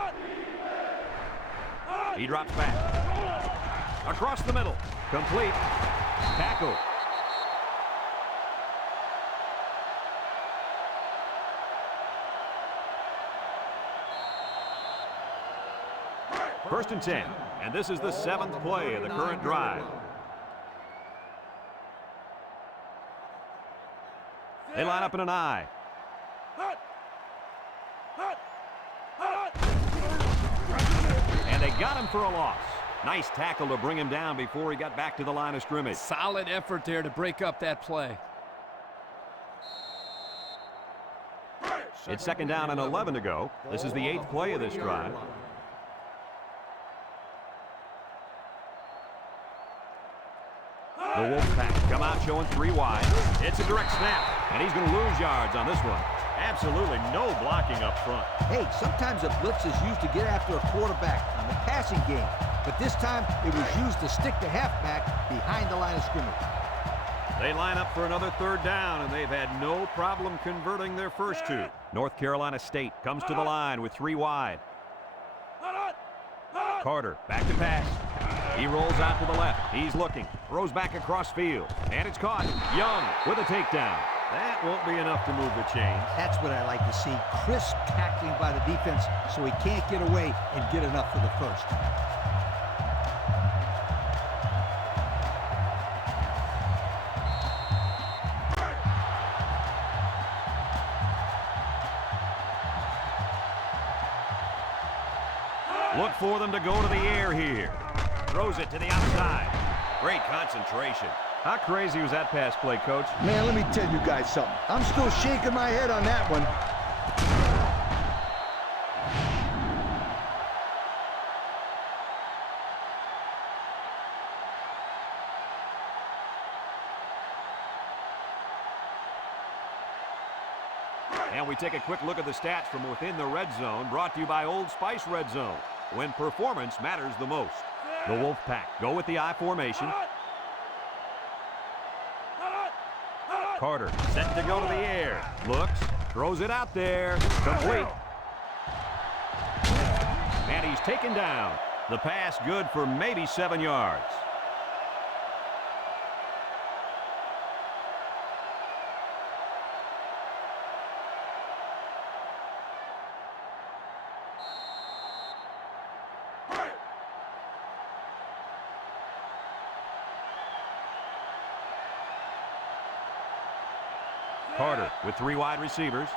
He drops back. Across the middle. Complete. Tackle. First and 10. And this is the 7th play of the current drive. They line up in an I. And they got him for a loss. Nice tackle to bring him down before he got back to the line of scrimmage. Solid effort there to break up that play. It's second down and 11 to go. This is the 8th play of this drive. The Wolfpack come out showing 3 wide. It's a direct snap, and he's going to lose yards on this one. Absolutely no blocking up front. Hey, sometimes a blitz is used to get after a quarterback on the passing game, but this time it was used to stick the halfback behind the line of scrimmage. They line up for another third down, and they've had no problem converting their first 2. North Carolina State comes to the line with 3 wide. Carter back to pass. He rolls out to the left. He's looking. Throws back across field. And it's caught. Young with a takedown. That won't be enough to move the chains. That's what I like to see. Crisp tackling by the defense so he can't get away and get enough for the first. Look for them to go to the air here. Throws it to the outside. Great concentration. How crazy was that pass play, Coach? Man, let me tell you guys something. I'm still shaking my head on that one. And we take a quick look at the stats from within the red zone, brought to you by Old Spice Red Zone, when performance matters the most. The Wolfpack go with the I formation. Carter set to go to the air. Looks, throws it out there. Complete. And he's taken down. The pass good for maybe 7 yards. Carter with 3 wide receivers.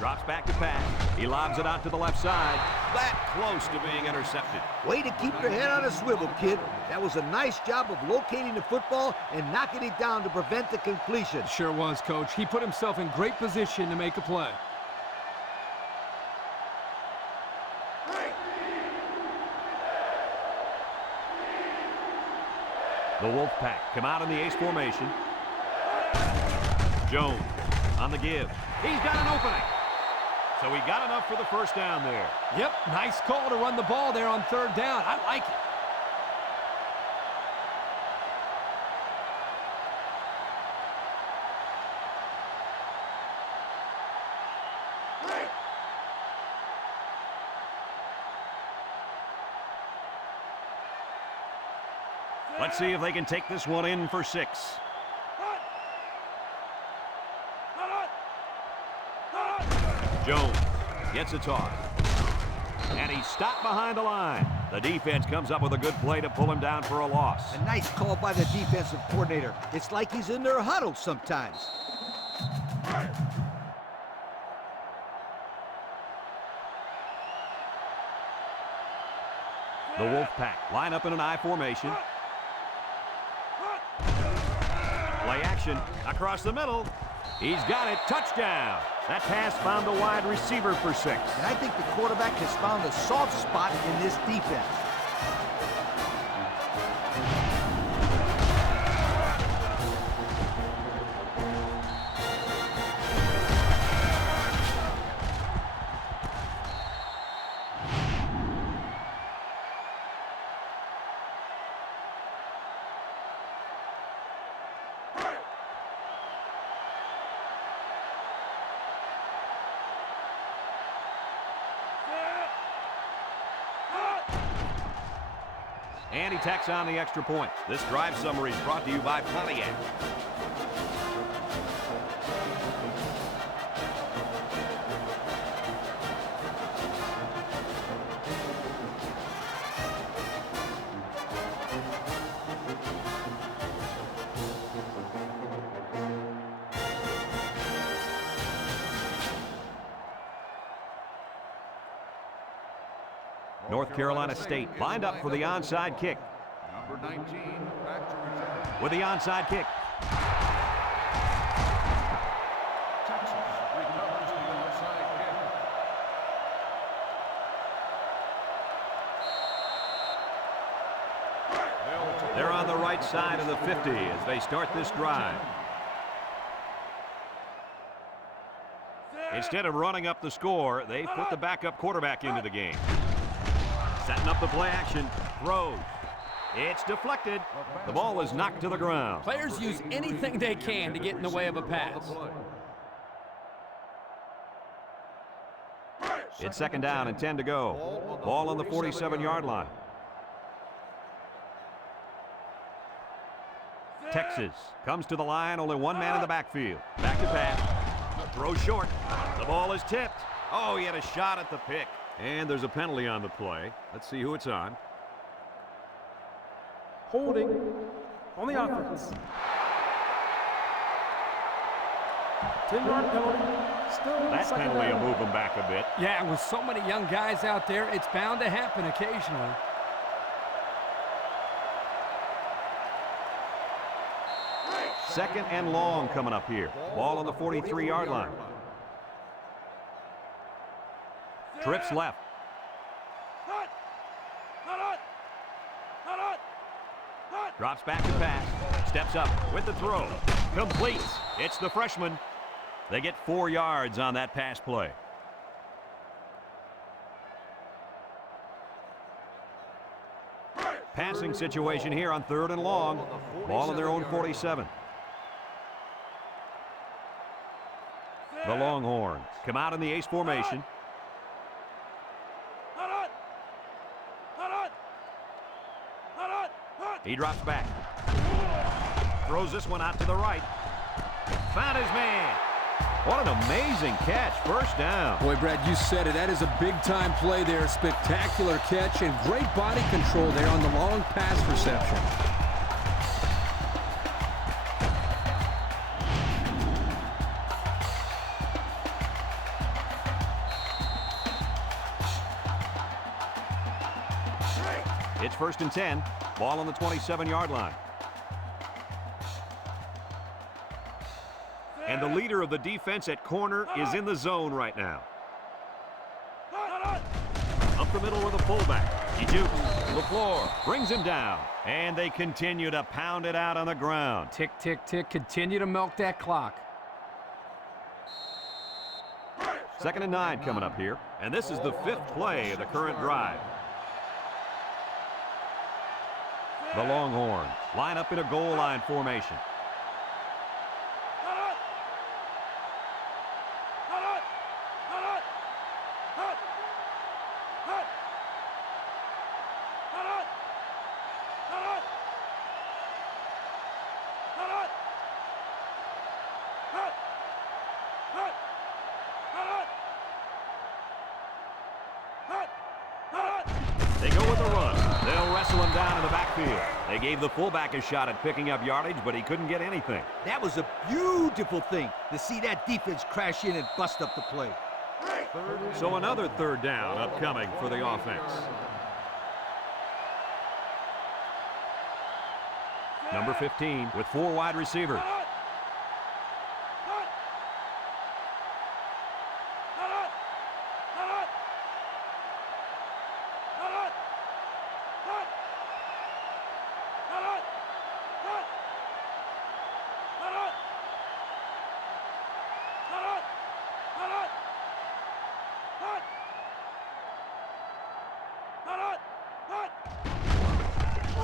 Drops back to pass. He lobs it out to the left side. That close to being intercepted. Way to keep your head on a swivel, kid. That was a nice job of locating the football and knocking it down to prevent the completion. Sure was, Coach. He put himself in great position to make a play. The Wolfpack come out in the ace formation. Jones on the give. He's got an opening. So he got enough for the first down there. Yep, nice call to run the ball there on third down. I like it. Let's see if they can take this one in for 6. Jones gets a toss. And he's stopped behind the line. The defense comes up with a good play to pull him down for a loss. A nice call by the defensive coordinator. It's like he's in their huddle sometimes. The Wolfpack line up in an I formation. Play action across the middle. He's got it. Touchdown. That pass found the wide receiver for 6. And I think the quarterback has found a soft spot in this defense. And he tacks on the extra point. This drive summary is brought to you by Pontiac. North Carolina State lined up for the onside kick. Number 19, back to return. With the onside kick. Texas recovers the onside kick. They're on the right side of the 50 as they start this drive. Instead of running up the score, they put the backup quarterback into the game. Setting up the play action. Throws. It's deflected. The ball is knocked to the ground. Players use anything they can to get in the way of a pass. It's 2nd down and 10 to go. Ball on the 47-yard line. Texas comes to the line. Only one man in the backfield. Back to pass. Throw short. The ball is tipped. Oh, he had a shot at the pick. And there's a penalty on the play. Let's see who it's on. Holding on the offense. 10-yard penalty. Still That second penalty will down. move them back a bit. Yeah, with so many young guys out there, it's bound to happen occasionally. Second and long coming up here. Ball on the 43-yard line. Trips left. Drops back to pass. Steps up with the throw. Completes. It's the freshman. They get 4 yards on that pass play. Passing situation here on 3rd and long. Ball on their own 47. The Longhorns come out in the ace formation. He drops back. Throws this one out to the right. Found his man. What an amazing catch. 1st down. Boy, Brad, you said it. That is a big-time play there. Spectacular catch and great body control there on the long pass reception. It's 1st and 10. Ball on the 27-yard line. And the leader of the defense at corner is in the zone right now. Up the middle with a fullback. He jukes. LaFleur brings him down. And they continue to pound it out on the ground. Tick, tick, tick. Continue to milk that clock. 2nd and 9 coming up here. And this is the 5th play of the current drive. The Longhorns line up in a goal line formation. down in the backfield. They gave the fullback a shot at picking up yardage, but he couldn't get anything. That was a beautiful thing to see that defense crash in and bust up the play. So another third down upcoming for the offense. Number 15 with 4 wide receivers.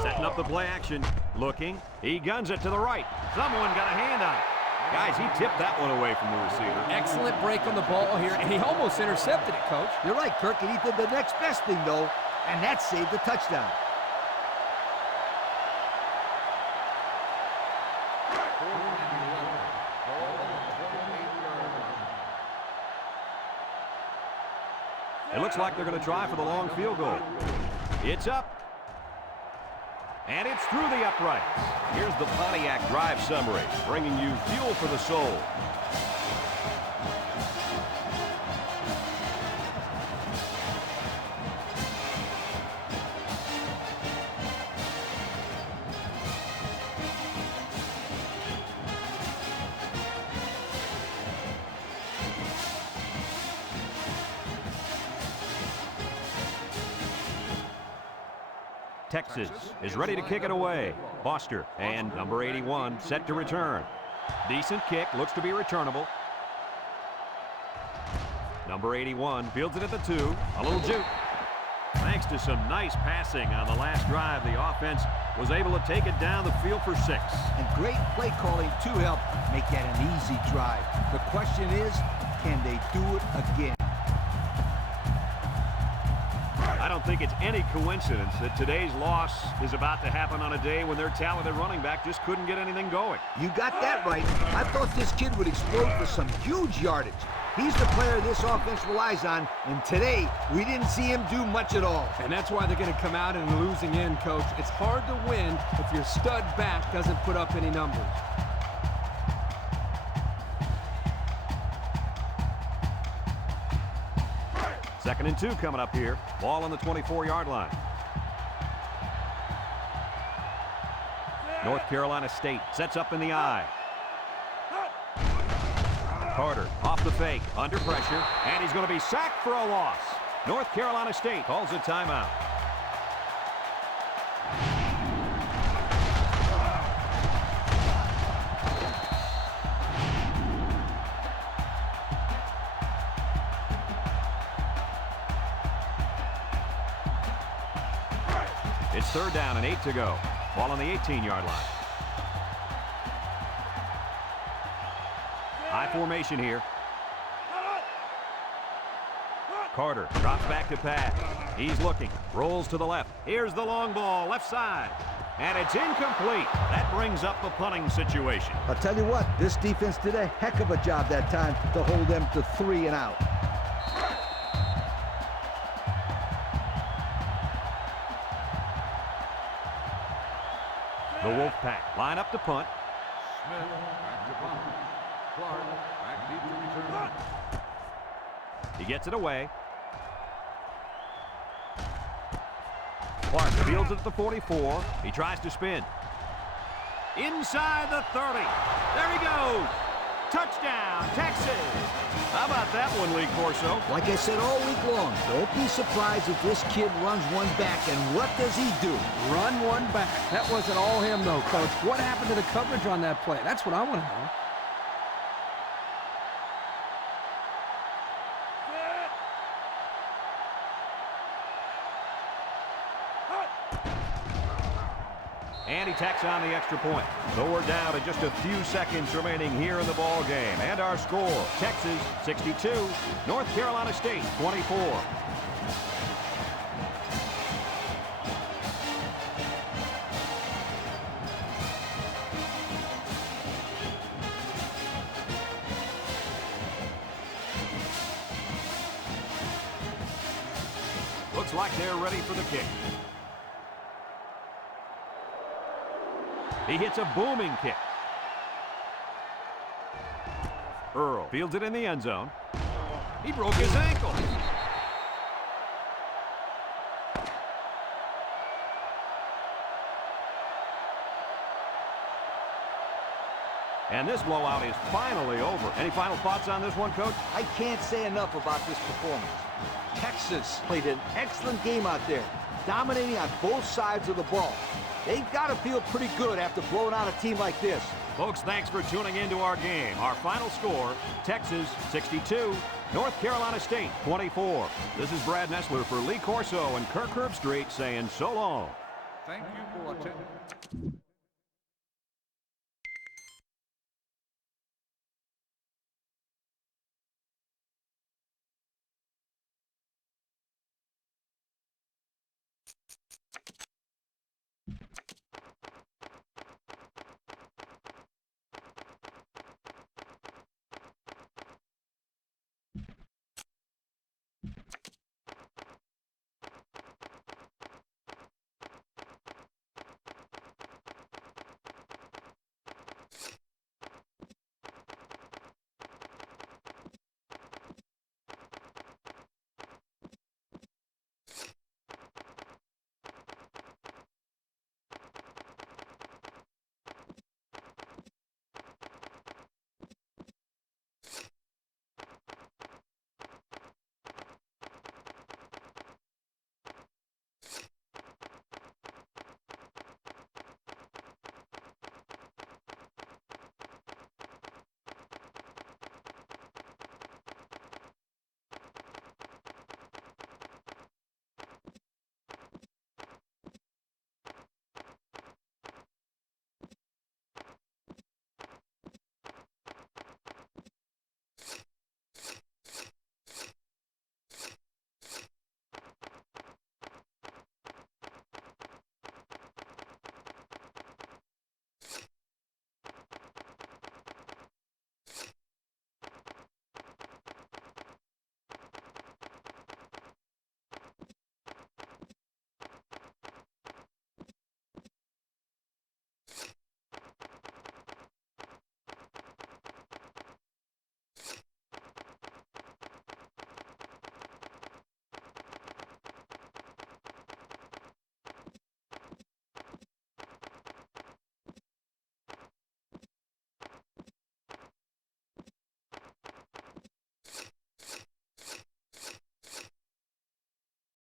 Setting up the play action. Looking. He guns it to the right. Someone got a hand on it. Guys, he tipped that one away from the receiver. Excellent break on the ball here, and he almost intercepted it, Coach. You're right, Kirk, and he did the next best thing, though, and that saved the touchdown. It looks like they're going to try for the long field goal. It's up. And it's through the uprights. Here's the Pontiac drive summary, bringing you fuel for the soul. Texas is ready to kick it away. Foster and number 81 set to return. Decent kick, looks to be returnable. Number 81 fields it at the 2. A little juke. Thanks to some nice passing on the last drive, the offense was able to take it down the field for 6. And great play calling to help make that an easy drive. The question is, can they do it again? I don't think it's any coincidence that today's loss is about to happen on a day when their talented running back just couldn't get anything going. You got that right. I thought this kid would explode for some huge yardage. He's the player this offense relies on, and today we didn't see him do much at all. And that's why they're going to come out in a losing end, Coach. It's hard to win if your stud back doesn't put up any numbers. Second and 2 coming up here. Ball on the 24-yard line. North Carolina State sets up in the I. Carter off the fake, under pressure, and he's going to be sacked for a loss. North Carolina State calls a timeout. It's third down and 8 to go. Ball on the 18-yard line. High formation here. Carter drops back to pass. He's looking. Rolls to the left. Here's the long ball, left side. And it's incomplete. That brings up the punting situation. I'll tell you what, this defense did a heck of a job that time to hold them to 3 and out. The Wolfpack line up to punt. Smith back to punt. Clark back deep to return. He gets it away. Clark fields it at the 44. He tries to spin. Inside the 30. There he goes. Touchdown, Texas. How about that one, Lee Corso? Like I said all week long, don't be surprised if this kid runs one back, and what does he do? Run one back. That wasn't all him, though, Coach. What happened to the coverage on that play? That's what I want to know. And he tacks on the extra point. So we're down to just a few seconds remaining here in the ball game. And our score, Texas 62, North Carolina State 24. Looks like they're ready for the kick. He hits a booming kick. Earl fields it in the end zone. He broke his ankle. And this blowout is finally over. Any final thoughts on this one, Coach? I can't say enough about this performance. Texas played an excellent game out there, dominating on both sides of the ball. They've got to feel pretty good after blowing out a team like this. Folks, thanks for tuning into our game. Our final score, Texas 62, North Carolina State 24. This is Brad Nessler for Lee Corso and Kirk Herbstreit saying so long. Thank you for attending.